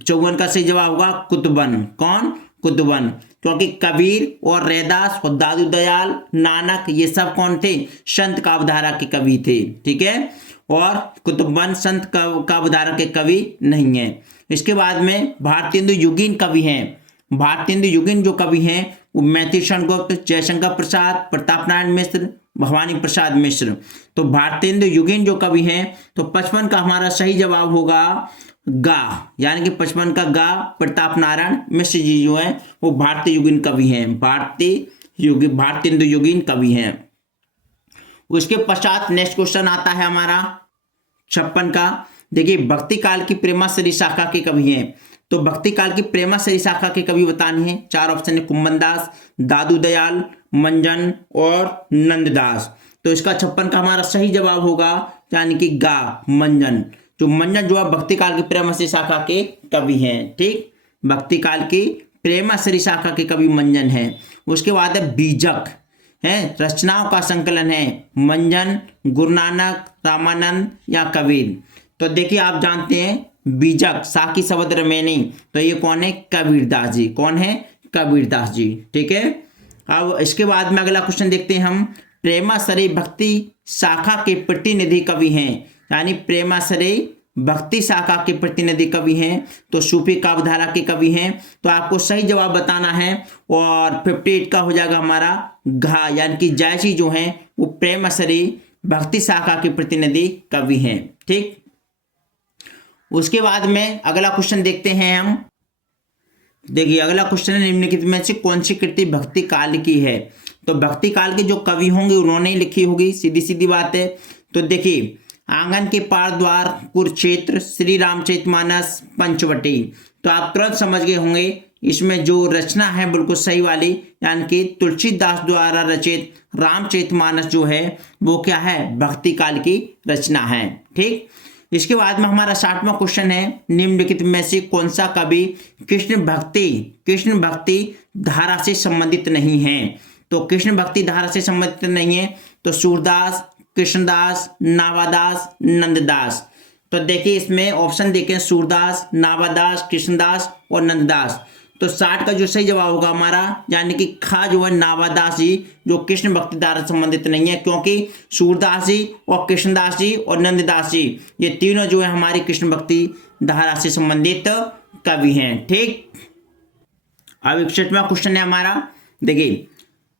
54 का सही जवाब होगा कुतुबन। कौन? कुतुबन, क्योंकि कबीर और रैदास और दादू दयाल, नानक, ये सब कौन थे? संत काव्यधारा के कवि थे। ठीक है, और कुतुबन संत काव्यधारा के कवि नहीं है। इसके बाद में भारतेंदु युगीन कवि हैं। भारतेंदु युगीन जो कवि हैं वो मैथिली शरण गुप्त, जयशंकर प्रसाद, प्रताप नारायण मिश्र, भवानी प्रसाद मिश्र। तो भारतेंदु युगीन जो कवि हैं, तो 55 का हमारा सही जवाब होगा गा, यानी कि 55 का गा, प्रताप नारायण मिश्र जी जो है वो भारतीय युगीन कवि हैं, भारतेंदु युगीन कवि हैं। उसके पश्चात नेक्स्ट क्वेश्चन आता है हमारा 56 का, देखिए भक्ति काल की प्रेमाश्री शाखा के कवि हैं, तो भक्ति काल की प्रेमाश्री शाखा के कवि बताने हैं। 4 ऑप्शन है, कुंभनदास, दादू दयाल, मंजन और नंददास। तो इसका 56 का हमारा सही जवाब होगा यानी कि गा, मंजन। जो मंजन जो है भक्ति काल की प्रेमाश्री शाखा के कवि हैं। ठीक, भक्ति काल की प्रेमाश्री शाखा के कवि मंजन है। उसके बाद है बीजक है, रचनाओं का संकलन है, मंजन, गुरु नानक, रामानंद या कबीर। तो देखिए आप जानते हैं बीजक साकी शब्द रमेनी, तो ये कौन है, कबीरदास जी। कौन है, कबीरदास जी। ठीक है, अब इसके बाद में अगला क्वेश्चन देखते हैं हम। प्रेमाश्री भक्ति शाखा के प्रतिनिधि कवि हैं, यानी प्रेमाश्री भक्ति शाखा के प्रतिनिधि कवि हैं, तो सूफी काव्यधारा के कवि हैं। तो आपको सही जवाब बताना है और 58 का हो जाएगा हमारा घा, यानी कि जायसी जो हैं वो प्रेमाश्री भक्ति शाखा के प्रतिनिधि कवि हैं। ठीक, उसके बाद में अगला क्वेश्चन देखते हैं हम। देखिए अगला क्वेश्चन है, निम्नलिखित में से कौन सी कृति भक्ति काल की है। तो भक्ति काल के जो कवि होंगे उन्होंने ही लिखी होगी, सीधी सीधी बात है। तो देखिए आंगन के पार द्वार, कुरुक्षेत्र, श्री रामचरितमानस, पंचवटी। तो आप तुरंत समझ गए होंगे इसमें जो रचना है बिल्कुल सही वाली, यानी कि तुलसीदास द्वारा रचित रामचरितमानस जो है वो क्या है, भक्ति काल की रचना है। ठीक, इसके बाद में हमारा 60वां क्वेश्चन है, निम्नलिखित में से कौन सा कवि कृष्ण भक्ति धारा से संबंधित नहीं है। तो कृष्ण भक्ति धारा से संबंधित नहीं है, तो सूरदास, कृष्णदास, नावादास, नंददास। तो देखिए इसमें ऑप्शन देखें, सूरदास, नावादास, कृष्णदास और नंददास। तो 60 का जो सही जवाब होगा हमारा यानी कि खा जो है नावादास जी, जो कृष्ण भक्ति धारा से संबंधित नहीं है, क्योंकि सूरदास जी और कृष्णदास जी और नंददास जी ये तीनों जो है हमारी कृष्ण भक्ति धारा से संबंधित कवि हैं। ठीक, अब 61वां क्वेश्चन है हमारा। देखिए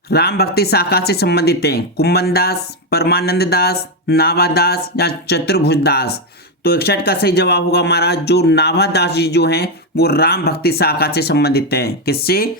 राम भक्ति शाखा से संबंधित हैं कुंभनदास, परमानंद दास, नावादास या चतुर्भुज दास। तो 61 का सही जवाब होगा हमारा जो नावादास जी जो हैं वो राम भक्ति शाखा से संबंधित हैं। किससे,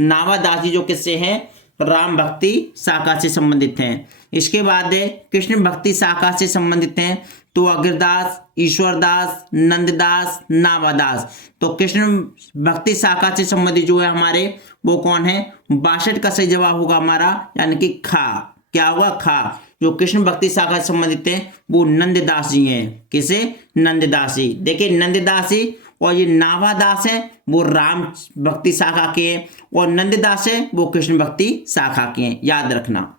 नावादास जी जो किससे हैं, राम भक्ति शाखा से संबंधित हैं। इसके बाद है कृष्ण भक्ति शाखा से संबंधित हैं, तो अग्रदास, ईश्वरदास, नंददास, नावादास। तो कृष्ण भक्ति शाखा से संबंधित जो है हमारे वो कौन है, 62 का सही जवाब होगा हमारा यानी कि खा। क्या होगा, खा। जो कृष्ण भक्ति शाखा से संबंधित हैं वो नंददास जी हैं। किसे, नंददास जी। देखिए नंददास जी और ये नावादास है वो राम भक्ति शाखा के हैं और नंददास है वो कृष्ण भक्ति शाखा के हैं, याद रखना।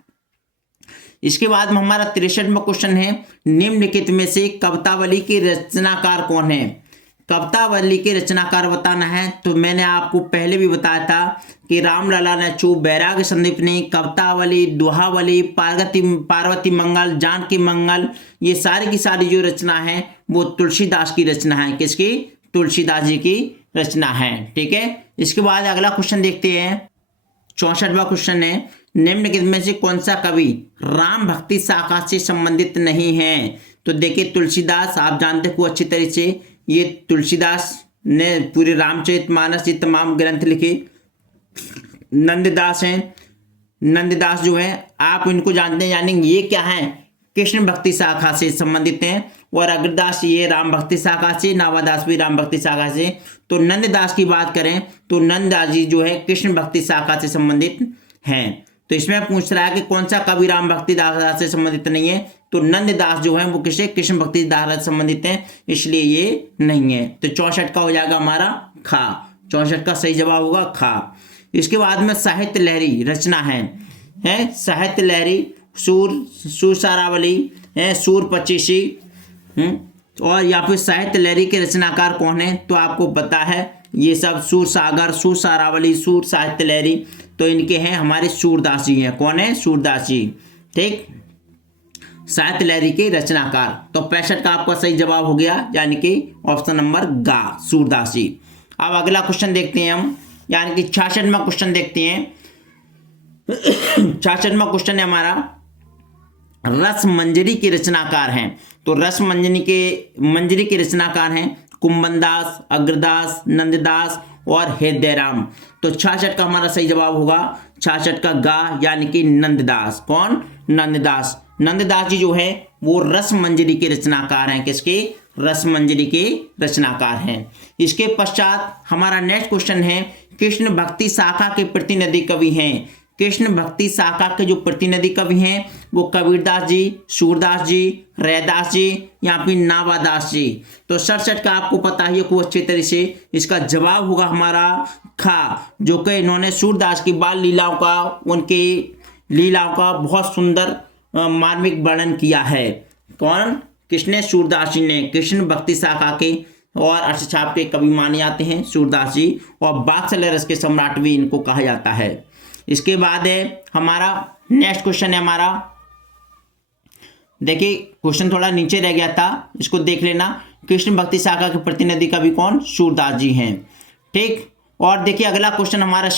इसके बाद में हमारा 63वां क्वेश्चन है, निम्नलिखित में से कवितावली के रचनाकार कौन है। कवितावली के रचनाकार बताना है। तो मैंने आपको पहले भी बताया था कि रामलला नेचू, बैराग संदीप ने कवितावली, दोहावली, पार्वती मंगल, जानकी मंगल, ये सारी की सारी जो रचना है वो तुलसीदास की रचना है। किसकी, तुलसीदास जी की रचना है। ठीक है, इसके बाद अगला क्वेश्चन देखते हैं। 64वां क्वेश्चन है, निम्नलिखित में से कौन सा कवि राम भक्ति शाखा से संबंधित नहीं है। तो देखिए तुलसीदास आप जानते हो अच्छी तरह से, ये तुलसीदास ने पूरे रामचरितमानस ये तमाम ग्रंथ लिखे। नंददास हैं, नंददास जो है आप इनको जानते हैं, यानी ये क्या है, कृष्ण भक्ति शाखा से संबंधित हैं। और अग्रदास ये राम भक्ति शाखा से, नावादास भी राम भक्ति शाखा से। तो नंददास की बात करें तो नंददास जी जो है कृष्ण भक्ति शाखा से संबंधित हैं। तो इसमें पूछ रहा है कि कौन सा कवि राम भक्ति धारा से संबंधित नहीं है। तो नंददास जो है वो किसे, कृष्ण भक्ति धारा से संबंधित हैं, इसलिए ये नहीं है। तो 64 का हो जाएगा हमारा खा। 64 का सही जवाब होगा खा। इसके बाद में साहित्य लहरी रचना है साहित्य लहरी, सूर सारावली है, सूर पचीसी और या फिर साहित्य लहरी के रचनाकार कौन है। तो आपको पता है ये सब सूर सागर, सूर सारावली, सूर साहित्य लहरी, तो इनके हैं हमारे सूरदास जी हैं। कौन है, सूरदास जी। ठीक, साहित्य लहरी के रचनाकार। तो 65 का आपका सही जवाब हो गया यानी कि ऑप्शन नंबर गा, सूरदास जी। अब अगला क्वेश्चन देखते हैं हम, यानी कि 66वां क्वेश्चन देखते हैं। 66वां क्वेश्चन है हमारा, रस मंजरी के रचनाकार हैं। तो रस मंजरी के रचनाकार हैं कुंभनदास, अग्रदास, नंददास और हृदयराम। तो 66 का हमारा सही जवाब होगा 66 का गा यानी कि नंददास। कौन, नंददास। नंददास जी जो है वो रस मंजरी के रचनाकार हैं। किसके, रसमंजरी के रचनाकार हैं। इसके पश्चात हमारा नेक्स्ट क्वेश्चन है, कृष्ण भक्ति शाखा के प्रतिनिधि कवि हैं। कृष्ण भक्ति शाखा के जो प्रतिनिधि कवि हैं वो कबीरदास जी, सूरदास जी, रैदास जी या फिर नावादास जी। तो सड़सठ का आपको पता ही है खूब अच्छे तरह से, इसका जवाब होगा हमारा खा, जो कि इन्होंने सूरदास की बाल लीलाओं का, उनके लीलाओं का बहुत सुंदर मार्मिक वर्णन किया है। कौन? किसने? सूरदास जी ने। कृष्ण भक्ति शाखा के और अर्थछाप के कवि माने जाते हैं सूरदास जी, और वात्सल्य रस के सम्राट भी इनको कहा जाता है। इसके बाद है हमारा नेक्स्ट क्वेश्चन है हमारा, देखिए क्वेश्चन थोड़ा नीचे रह गया था, इसको देख लेना। कृष्ण भक्ति शाखा के प्रतिनिधि कवि कौन? सूरदास जी हैं। ठीक, और देखिए अगला क्वेश्चन हमारा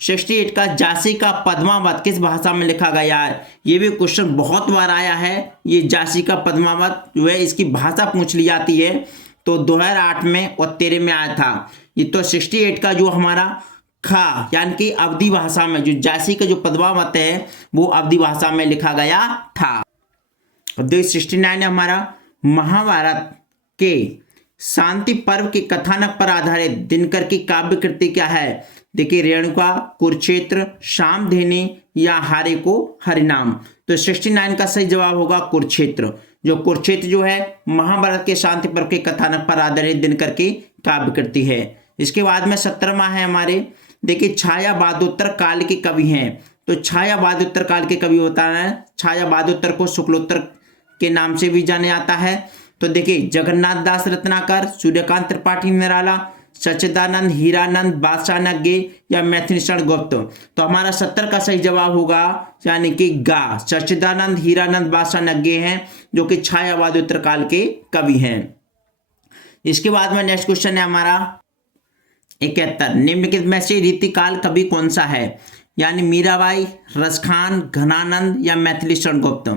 68 का झांसी का पद्मावत किस भाषा में लिखा गया है। ये भी क्वेश्चन बहुत बार आया है। ये झांसी का पद्मावत जो है इसकी भाषा पूछ ली जाती है, तो 2008 में और 13 में आया था। ये तो 68 का जो हमारा खा यानी कि अवधी भाषा में, जो झांसी का जो पद्मावत है वो अवधी भाषा में लिखा गया था। अब देखिए 69 है हमारा, महाभारत के शांति पर्व के कथानक पर आधारित दिनकर की काव्य कृति क्या है। देखिए रेणुका, कुरुक्षेत्र, सामधेनी या हारे को हरिनाम। तो 69 का सही जवाब होगा कुरुक्षेत्र। जो कुरुक्षेत्र जो है महाभारत के शांति पर्व के कथानक पर आधारित दिनकर की काव्य कृति है। इसके बाद में 17वां है हमारे, देखिए छायावादोत्तर काल के कवि हैं। तो छायावादोत्तर काल के कवि होता है, छायावादोत्तर को शुक्लोत्तर के नाम से भी जाना जाता है। तो देखिए जगन्नाथ दास रत्नाकर, सूर्यकांत त्रिपाठी निराला, सच्चिदानंद हीरानंद बादशाहनगे या मैथिलीशरण गुप्त। तो हमारा 70 का सही जवाब होगा यानी कि गा, सच्चिदानंद हीरानंद बादशाहनगे हैं जो कि छायावादोत्तर काल के कवि हैं। इसके बाद में नेक्स्ट क्वेश्चन है हमारा 71, निम्नलिखित में से रीतिकाल कवि कौन सा है, यानी मीराबाई, रसखान, घनानंद या मैथिलीशरण गुप्त।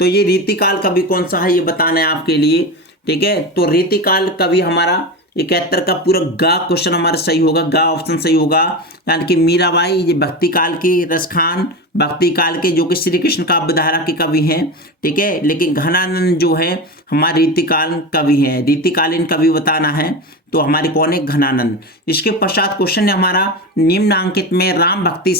तो ये रीतिकाल कवि कौन सा है ये बताना है आपके लिए। ठीक है, तो रीतिकाल कवि हमारा 71 का पूरा गा क्वेश्चन हमारा सही होगा, गा ऑप्शन सही होगा, यानी कि मीराबाई ये भक्ति काल की, रसखान भक्ति काल के जो कि श्री कृष्ण काव्यधारा के कवि हैं। ठीक है, लेकिन घनानंद जो है हमारे रीतिकाल कवि हैं, रीतिकालीन कवि बताना है तो हमारे कौन है? घनानंद। इसके पश्चात क्वेश्चन है हमारा, निम्नांकित में राम भक्ति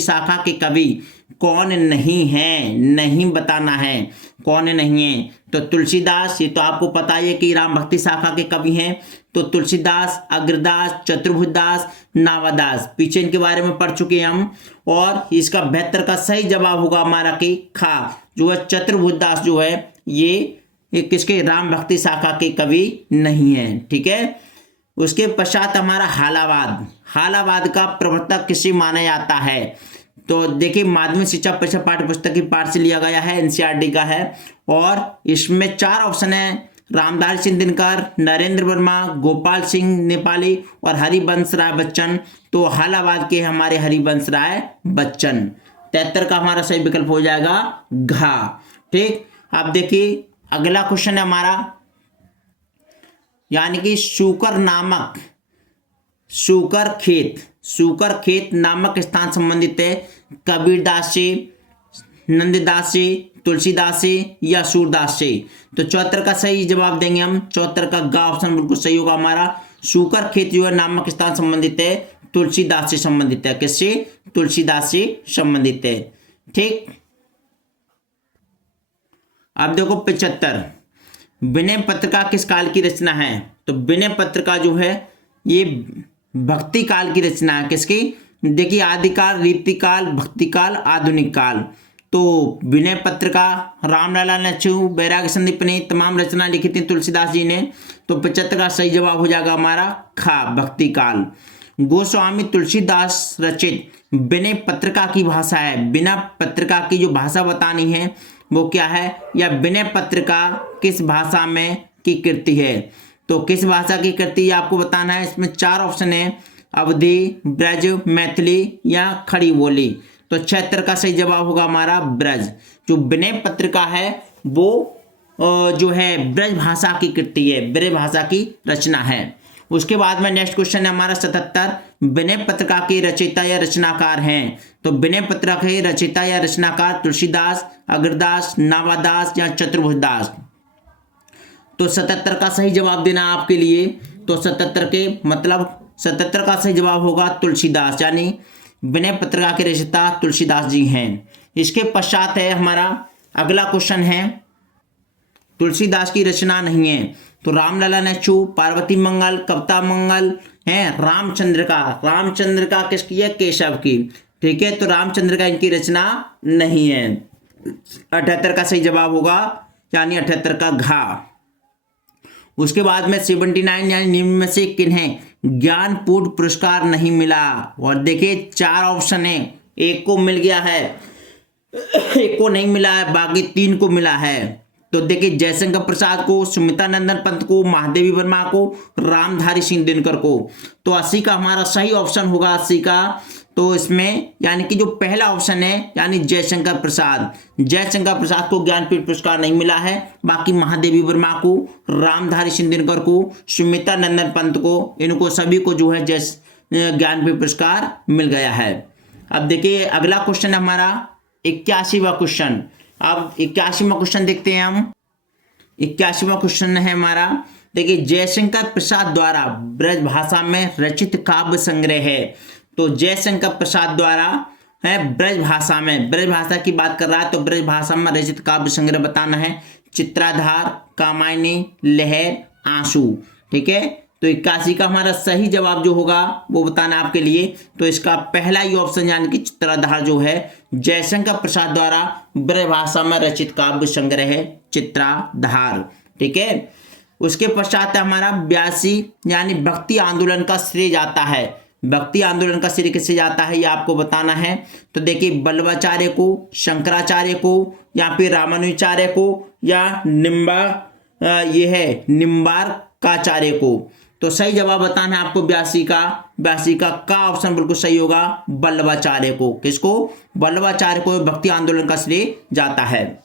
शाखा के कवि कौन नहीं है, नहीं बताना है कौन नहीं है। तो तुलसीदास, ये तो आपको पता है कि राम भक्ति शाखा के कवि हैं। तो तुलसीदास, अग्रदास, चतुर्भुजदास, नावादास, पीछे इनके बारे में पढ़ चुके हैं हम। और इसका 72 का सही जवाब होगा हमारा कि खा, जो है चतुर्भुजदास जो है ये किसके? राम भक्ति शाखा के कवि नहीं है। ठीक है, उसके पश्चात हमारा हालावाद का प्रवर्तक किसे माना जाता है। तो देखिए माध्यमिक शिक्षा परिषद पाठ्य पुस्तक की पाठ से लिया गया है, एनसीईआरटी का है, और इसमें 4 ऑप्शन है, रामधारी सिंह दिनकर, नरेंद्र वर्मा, गोपाल सिंह नेपाली और हरिवंश राय बच्चन। तो हालावाद के हमारे हरिवंश राय बच्चन। 73 का हमारा सही विकल्प हो जाएगा घा। ठीक, अब देखिए अगला क्वेश्चन है हमारा, यानी कि सूकर खेत नामक स्थान संबंधित है कबीरदास से, नंददास से, तुलसीदास से या सूरदास से। तो 74 का सही जवाब देंगे हम, 74 का गा ऑप्शन बिल्कुल सही होगा हमारा। सूकर खेत जो है नामक स्थान संबंधित है तुलसीदास से संबंधित है। किससे? तुलसीदास से संबंधित है। ठीक, अब देखो 75, विनय पत्रिका किस काल की रचना है। तो विनय पत्रिका जो है ये भक्ति काल की रचना है। किसकी? देखिए आदिकाल, रीतिकाल, भक्तिकाल, आधुनिक काल। तो विनय पत्रिका रामलाला लच्छू, बैराग संदीपनी तमाम रचना लिखी थी तुलसीदास जी ने। तो 75 का सही जवाब हो जाएगा हमारा खा, भक्ति काल। गोस्वामी तुलसीदास रचित विनय पत्रिका की भाषा है, विनय पत्रिका की जो भाषा बतानी है वो क्या है, या विनय पत्रिका किस भाषा में की कृति है। तो किस भाषा की कृति आपको बताना है। इसमें 4 ऑप्शन है, अवधी, ब्रज, मैथिली या खड़ी बोली। तो 76 का सही जवाब होगा हमारा ब्रज। जो विनय पत्रिका है वो जो है ब्रज भाषा की कृति है, ब्रज भाषा की रचना है। उसके बाद में नेक्स्ट क्वेश्चन है हमारा 77, विनय पत्रिका के रचयिता या रचनाकार हैं। तो विनय पत्रिका के रचयिता या रचनाकार तुलसीदास, अग्रदास, नावादास या चतुर्भुजदास। तो 77 का सही जवाब देना आपके लिए। तो 77 के मतलब 77 का सही जवाब होगा तुलसीदास, यानी विनय पत्रिका के रचयिता तुलसीदास जी हैं। इसके पश्चात है हमारा अगला क्वेश्चन है, तुलसीदास की रचना नहीं है तो रामलला नेचू, पार्वती मंगल, कविता मंगल है, रामचंद्र का किसकी है? केशव की। ठीक है, तो रामचंद्र का इनकी रचना नहीं है। 78 का सही जवाब होगा, यानी 78 का घा। उसके बाद में 79 यानी निम्न में से किन्हें ज्ञानपीठ पुरस्कार नहीं मिला? और देखिए 4 ऑप्शन है, एक को मिल गया है, एक को नहीं मिला है, बाकी 3 को मिला है। तो देखिए जयशंकर प्रसाद को, सुमिता नंदन पंत को, महादेवी वर्मा को, रामधारी सिंह दिनकर को। तो 80 का हमारा सही ऑप्शन होगा 80 का। तो इसमें यानी कि जो पहला ऑप्शन है यानी जयशंकर प्रसाद को ज्ञानपीठ पुरस्कार नहीं मिला है, बाकी महादेवी वर्मा को, रामधारी सिंह दिनकर को, सुमिता नंदन पंत को, इनको सभी को जो है ज्ञानपीठ पुरस्कार मिल गया है। अब देखिए अगला क्वेश्चन है हमारा 81वां क्वेश्चन। अब 81वां क्वेश्चन देखते हैं हम। 81वां क्वेश्चन है हमारा, देखिए जयशंकर प्रसाद द्वारा ब्रज भाषा में रचित काव्य संग्रह है। तो जयशंकर प्रसाद द्वारा है ब्रज भाषा की बात कर रहा है, तो ब्रज भाषा में रचित काव्य संग्रह बताना है। चित्राधार, कामायनी, लहर, आंसू। ठीक है, तो 81 का हमारा सही जवाब जो होगा वो बताना आपके लिए। तो इसका पहला ही ऑप्शन यानी कि चित्राधार जो है, जयशंकर प्रसाद द्वारा ब्रज भाषा में रचित काव्य संग्रह है चित्राधार। ठीक है, उसके पश्चात हमारा 82 यानी भक्ति आंदोलन का श्रेय जाता है। भक्ति आंदोलन का श्रेय किससे जाता है ये आपको बताना है। तो देखिए वल्लभाचार्य को, शंकराचार्य को, या फिर रामानुजाचार्य को, या निम्बार्काचार्य को। तो सही जवाब बताना है आपको 82 का ऑप्शन बिल्कुल सही होगा, वल्लभाचार्य को। किसको? वल्लभाचार्य को भक्ति आंदोलन का श्रेय जाता है।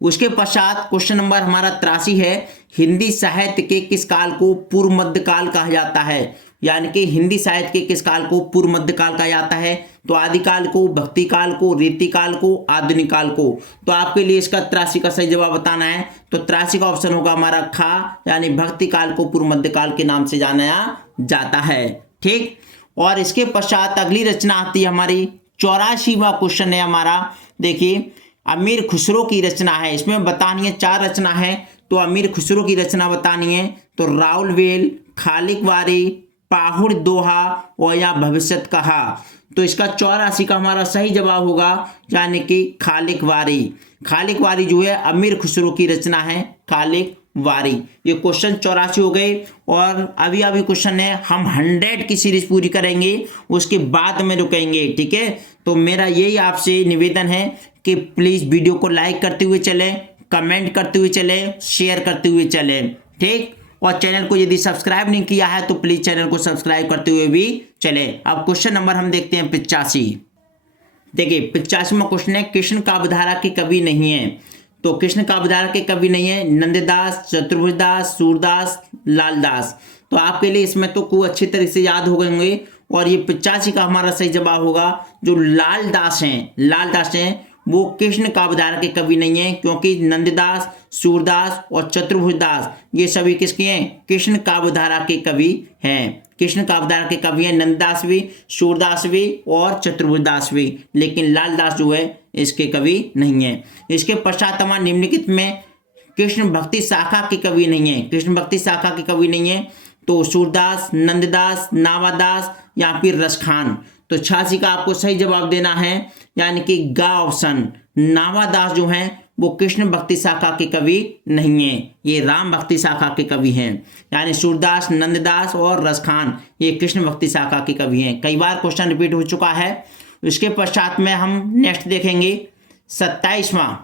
उसके पश्चात क्वेश्चन नंबर हमारा 83 है, हिंदी साहित्य के किस काल को पूर्व मध्य काल कहा जाता है? यानी कि हिंदी साहित्य के किस काल को पूर्व मध्य काल कहा जाता है? तो आदिकाल को, भक्ति काल को, रीति काल को, आधुनिक काल को। तो आपके लिए इसका 83 का सही जवाब बताना है। तो 83 का ऑप्शन होगा हमारा खा, यानी भक्ति काल को पूर्व मध्य काल के नाम से जाना जाता है। ठीक, और इसके पश्चात अगली रचना आती है हमारी 84वां क्वेश्चन है हमारा। देखिए अमीर खुसरो की रचना है, इसमें बतानी है 4 रचना है। तो अमीर खुसरो की रचना बतानी है, तो राउलवेल, खालिक वारी, पाहुड़ दोहा और या भविष्यत कहा। तो इसका 84 का हमारा सही जवाब होगा, यानी कि खालिक वारी जो है अमीर खुसरो की रचना है, खालिक वारी। ये क्वेश्चन 84 हो गए। और अभी क्वेश्चन है, हम 100 की सीरीज पूरी करेंगे, उसके बाद में रुकेंगे। ठीक है, तो मेरा यही आपसे निवेदन है कि प्लीज़ वीडियो को लाइक करते हुए चलें, कमेंट करते हुए चलें, शेयर करते हुए चलें। ठीक, और चैनल को यदि सब्सक्राइब नहीं किया है तो प्लीज़ चैनल को सब्सक्राइब करते हुए भी चलें। अब क्वेश्चन नंबर हम देखते हैं 85। देखिए 85वां क्वेश्चन है, कृष्ण काव्यधारा के कवि नहीं है। तो कृष्ण काव्यधारा के कवि नहीं है नंददास, चतुर्भुजदास, सूरदास, लालदास। तो आपके लिए इसमें तो को अच्छी तरह से याद हो गए होंगे। और ये 85 का हमारा सही जवाब होगा, जो लालदास हैं वो कृष्ण काव्यधारा के कवि नहीं है, क्योंकि नंददास, सूरदास और चतुर्भुजदास ये सभी किसके हैं? कृष्ण काव्यधारा के कवि हैं। कृष्ण काव्यधारा के कवि हैं नंददास भी, सूरदास भी और चतुर्भुजदास भी, लेकिन लालदास जो है इसके कवि नहीं है। इसके पश्चात हमारा निम्नलिखित में कृष्ण भक्ति शाखा के कवि नहीं है। तो सूरदास, नंददास, नावादास या फिर रसखान। तो 86 का आपको सही जवाब देना है, यानी कि गा ऑप्शन। नावादास जो हैं वो कृष्ण भक्ति शाखा के कवि नहीं है, ये राम भक्ति शाखा के कवि हैं। यानी सूरदास, नंददास और रसखान ये कृष्ण भक्ति शाखा के कवि हैं। कई बार क्वेश्चन रिपीट हो चुका है। इसके पश्चात में हम नेक्स्ट देखेंगे 87वां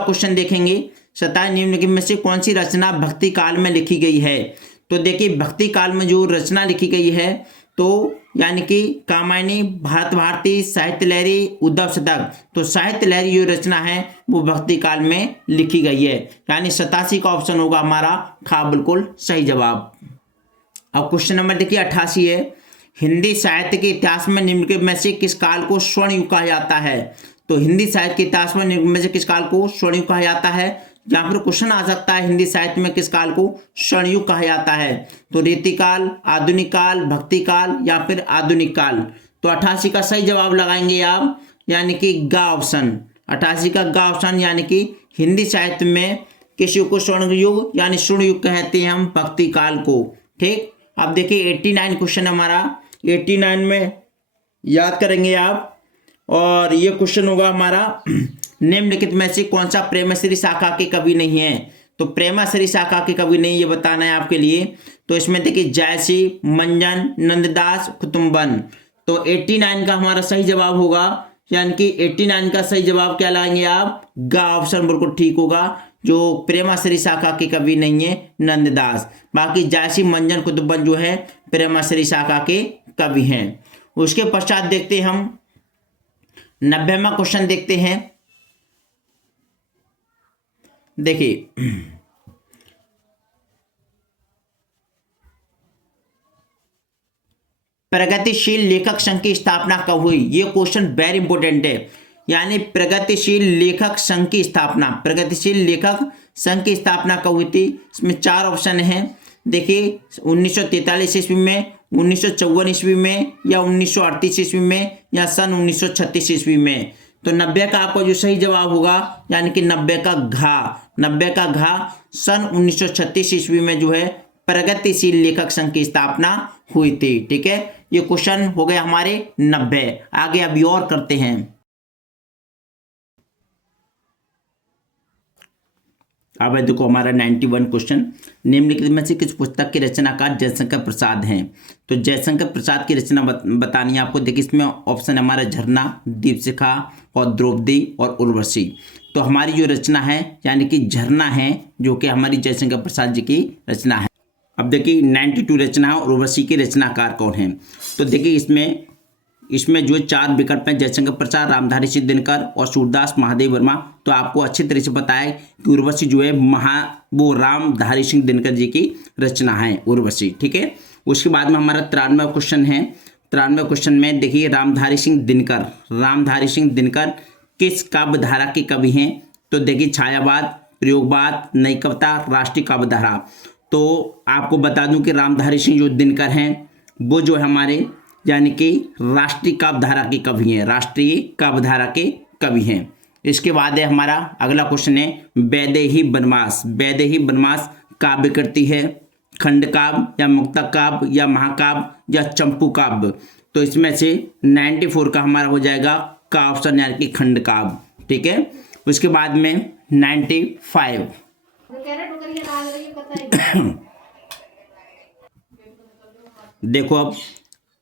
क्वेश्चन देखेंगे। 27 निम्नलिखित में से कौन सी रचना भक्ति काल में लिखी गई है? तो देखिए भक्ति काल में जो रचना लिखी गई है, तो यानी कि कामायनी, भारत भारती, साहित्य लहरी, उद्धव शतक। तो साहित्य लहरी जो रचना है वो भक्ति काल में लिखी गई है, यानी 87 का ऑप्शन होगा हमारा खा, बिल्कुल सही जवाब। अब क्वेश्चन नंबर देखिए 88 है, हिंदी साहित्य के इतिहास में निम्नलिखित में से किस काल को स्वर्ण युग कहा जाता है? तो हिंदी साहित्य के इतिहास में निम्नलिखित में से किस काल को स्वर्ण युग कहा जाता है? या फिर क्वेश्चन आ सकता है हिंदी साहित्य में किस काल को स्वर्णयुग कहा जाता है? तो रीतिकाल, आधुनिक काल, भक्ति काल या फिर आधुनिक काल। तो 88 का सही जवाब लगाएंगे आप, यानी कि गा ऑप्शन, 88 का गा ऑप्शन, यानी कि हिंदी साहित्य में किस युग को स्वर्ण युग यानी स्वर्ण युग कहते हैं हम भक्ति काल को। ठीक, अब देखिए 89 क्वेश्चन हमारा, 89 में याद करेंगे आप, और ये क्वेश्चन होगा हमारा निम्नलिखित में से कौन सा प्रेमश्री शाखा के कवि नहीं है? तो प्रेमश्री शाखा के कवि नहीं, ये बताना है आपके लिए। तो इसमें देखिए जायसी, मंजन, नंददास, कुतुम्बन। तो 89 का हमारा सही जवाब होगा, यानी कि 89 का सही जवाब क्या लाएंगे आप? गा ऑप्शन बिल्कुल ठीक होगा। जो प्रेमश्री शाखा के कवि नहीं है नंददास, बाकी जायसी, मंजन, कुतुम्बन जो है प्रेमश्री शाखा के कवि हैं। उसके पश्चात देखते हैं हम 90वां क्वेश्चन देखते हैं। देखिए प्रगतिशील लेखक संघ की स्थापना कब हुई? ये क्वेश्चन वेरी इंपॉर्टेंट है। यानी प्रगतिशील लेखक संघ की स्थापना, प्रगतिशील लेखक संघ की स्थापना कब हुई थी? इसमें 4 ऑप्शन हैं। देखिए 1943 ईस्वी में, 1954 ईस्वी में, या 1938 ईस्वी में, या सन 1936 ईस्वी में। तो 90 का आपका जो सही जवाब होगा, यानी कि 90 का घा, 90 का घा सन 1936 ईस्वी में जो है प्रगतिशील लेखक संघ की स्थापना हुई थी। ठीक है, ये क्वेश्चन हो गए हमारे 90। आगे अभी और करते हैं। अब देखो हमारा 91 क्वेश्चन, निम्नलिखित में से किस पुस्तक के रचनाकार जयशंकर प्रसाद हैं? तो जयशंकर प्रसाद की रचना बतानी है आपको। देखिए इसमें ऑप्शन है हमारा झरना, दीपशिखा और द्रौपदी और उर्वशी। तो हमारी जो रचना है यानी कि झरना है, जो कि हमारी जयशंकर प्रसाद जी की रचना है। अब देखिए 92 रचना है और उर्वशी के रचनाकार कौन हैं? तो देखिए इसमें जो 4 विकल्प हैं, जयशंकर प्रसाद, रामधारी सिंह दिनकर और सूरदास महादेव वर्मा। तो आपको अच्छी तरह से पता है कि उर्वशी जो है वो रामधारी सिंह दिनकर जी की रचना है उर्वशी। ठीक है, उसके बाद में हमारा 93वां क्वेश्चन है। 93वें क्वेश्चन में देखिए रामधारी सिंह दिनकर किस काव्य धारा के कवि हैं? तो देखिए छायावाद, प्रयोगवाद, नई कविता, राष्ट्रीय काव्य धारा। तो आपको बता दूं कि रामधारी सिंह जो दिनकर हैं वो जो है हमारे यानी कि राष्ट्रीय काव्य धारा के कवि हैं, राष्ट्रीय काव्य धारा के कवि हैं। इसके बाद है हमारा अगला क्वेश्चन है वैदेही बनमास काव्य कृति है खंड काव्य या मुक्तक काव्य या महाकाव्य या चंपू काव्य। तो इसमें से 94 का हमारा हो जाएगा का ऑप्शन, यानी कि खंड काव्य। ठीक है, उसके बाद में 95 देखो अब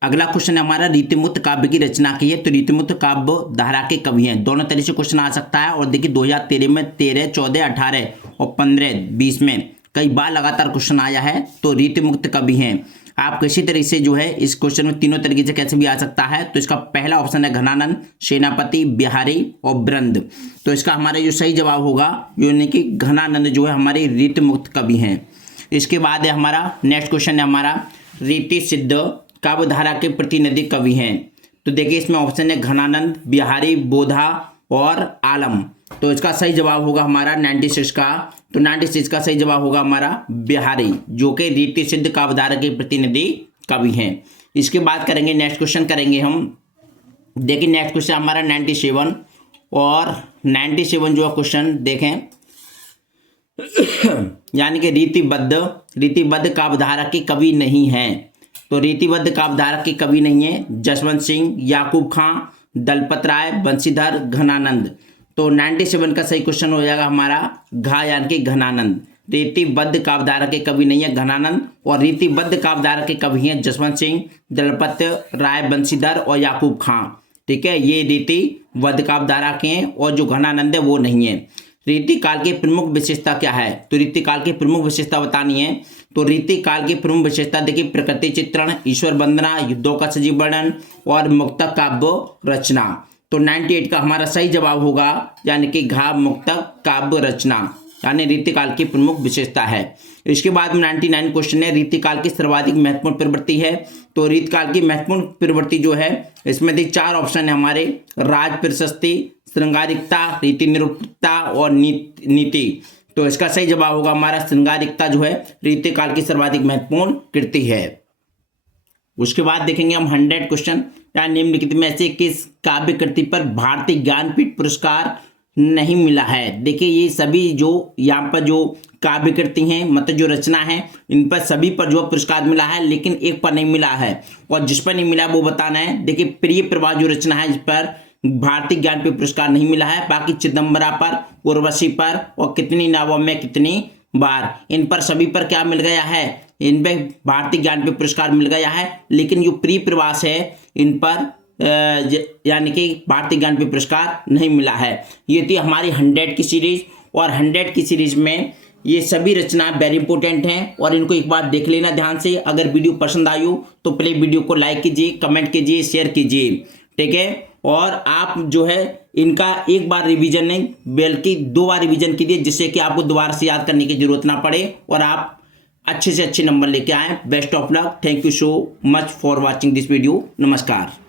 अगला क्वेश्चन है हमारा रीतिमुक्त काव्य की रचना की है। तो रीतिमुक्त काव्य धारा के कवि हैं, दोनों तरह से क्वेश्चन आ सकता है। और देखिए 2013 में 13, 14, 18 और 15, 20 में कई बार लगातार क्वेश्चन आया है। तो रीतिमुक्त कवि हैं, आप किसी तरह से जो है इस क्वेश्चन में तीनों तरीके से कैसे भी आ सकता है। तो इसका पहला ऑप्शन है घनानंद, सेनापति, बिहारी और ब्रंद। तो इसका हमारा जो सही जवाब होगा यानी कि घनानंद जो है हमारे रीतिमुक्त कवि हैं। इसके बाद है हमारा नेक्स्ट क्वेश्चन है हमारा रीति सिद्ध काव्य धारा के प्रतिनिधि कवि हैं। तो देखिए इसमें ऑप्शन है घनानंद, बिहारी, बोधा और आलम। तो इसका सही जवाब होगा हमारा 96 का। तो 96 का सही जवाब होगा हमारा बिहारी, जो कि रीति सिद्ध काव्य धारा के प्रतिनिधि कवि हैं। इसके बाद करेंगे नेक्स्ट क्वेश्चन करेंगे हम। देखिए नेक्स्ट क्वेश्चन हमारा 97 और 97 जो है क्वेश्चन देखें यानी कि रीतिबद्ध काव्य धारा के कवि नहीं हैं। तो रीतिबद्ध काव्य धारा के कवि नहीं है जसवंत सिंह, याकूब खां, दलपत राय, बंशीधर, घनानंद। तो 97 का सही क्वेश्चन हो जाएगा हमारा घा, यानी कि घनानंद। रीतिबद्ध काव्य धारा के कवि नहीं है घनानंद, और रीतिबद्ध काव्य धारा के कवि हैं जसवंत सिंह, दलपत राय, बंशीधर और याकूब खां। ठीक है, ये रीतिबद्ध काव्य धारा के हैं, और जो घनानंद है वो नहीं है। रीति काल की प्रमुख विशेषता क्या है? तो रीति काल की प्रमुख विशेषता बतानी है। तो रीति काल की प्रमुख विशेषता देखिए प्रकृति चित्रण, ईश्वर वंदना, युद्धों का सजीव वर्णन और मुक्तक काव्य रचना। तो 98 का हमारा सही जवाब होगा यानी कि घा मुक्तक काव्य रचना, यानी रीति काल की प्रमुख विशेषता है। इसके बाद में 99 क्वेश्चन है रीति काल की सर्वाधिक महत्वपूर्ण प्रवृत्ति है। तो रीति काल की महत्वपूर्ण प्रवृत्ति जो है इसमें देखिए 4 ऑप्शन है हमारे राज प्रशस्ति, श्रृंगारिकता, रीति निरूपकता और नीति। तो इसका सही जवाब होगा हमारा श्रृंगारिकता जो है रीति काल की सर्वाधिक महत्वपूर्ण कृति है। उसके बाद देखेंगे हम 100 क्वेश्चन, या निम्नलिखित में से किस काव्य कृति पर भारतीय ज्ञानपीठ पुरस्कार नहीं मिला है। देखिए ये सभी जो यहाँ पर जो काव्य कृति हैं मतलब जो रचना है इन पर सभी पर जो पुरस्कार मिला है, लेकिन एक पर नहीं मिला है, और जिस पर नहीं मिला वो बताना है। देखिए प्रिय प्रवाह जो रचना है इस पर भारतीय ज्ञानपीठ पुरस्कार नहीं मिला है, बाकी चिदम्बरा पर, उर्वशी पर और कितनी नावों में कितनी बार, इन पर सभी पर क्या मिल गया है, इन पर भारतीय ज्ञानपीठ पुरस्कार मिल गया है। लेकिन जो प्रिय प्रवास है इन पर यानी कि भारतीय ज्ञानपीठ पुरस्कार नहीं मिला है। ये थी हमारी 100 की सीरीज, और 100 की सीरीज में ये सभी रचना वेरी इंपॉर्टेंट हैं और इनको एक बार देख लेना ध्यान से। अगर वीडियो पसंद आई हो तो प्लीज वीडियो को लाइक कीजिए, कमेंट कीजिए, शेयर कीजिए, ठीक है। और आप जो है इनका एक बार रिवीजन नहीं बल्कि 2 बार रिवीजन कीजिए, जिससे कि आपको दोबारा से याद करने की जरूरत ना पड़े और आप अच्छे से अच्छे नंबर लेके आए। Best of luck. Thank you so much for watching this video. नमस्कार।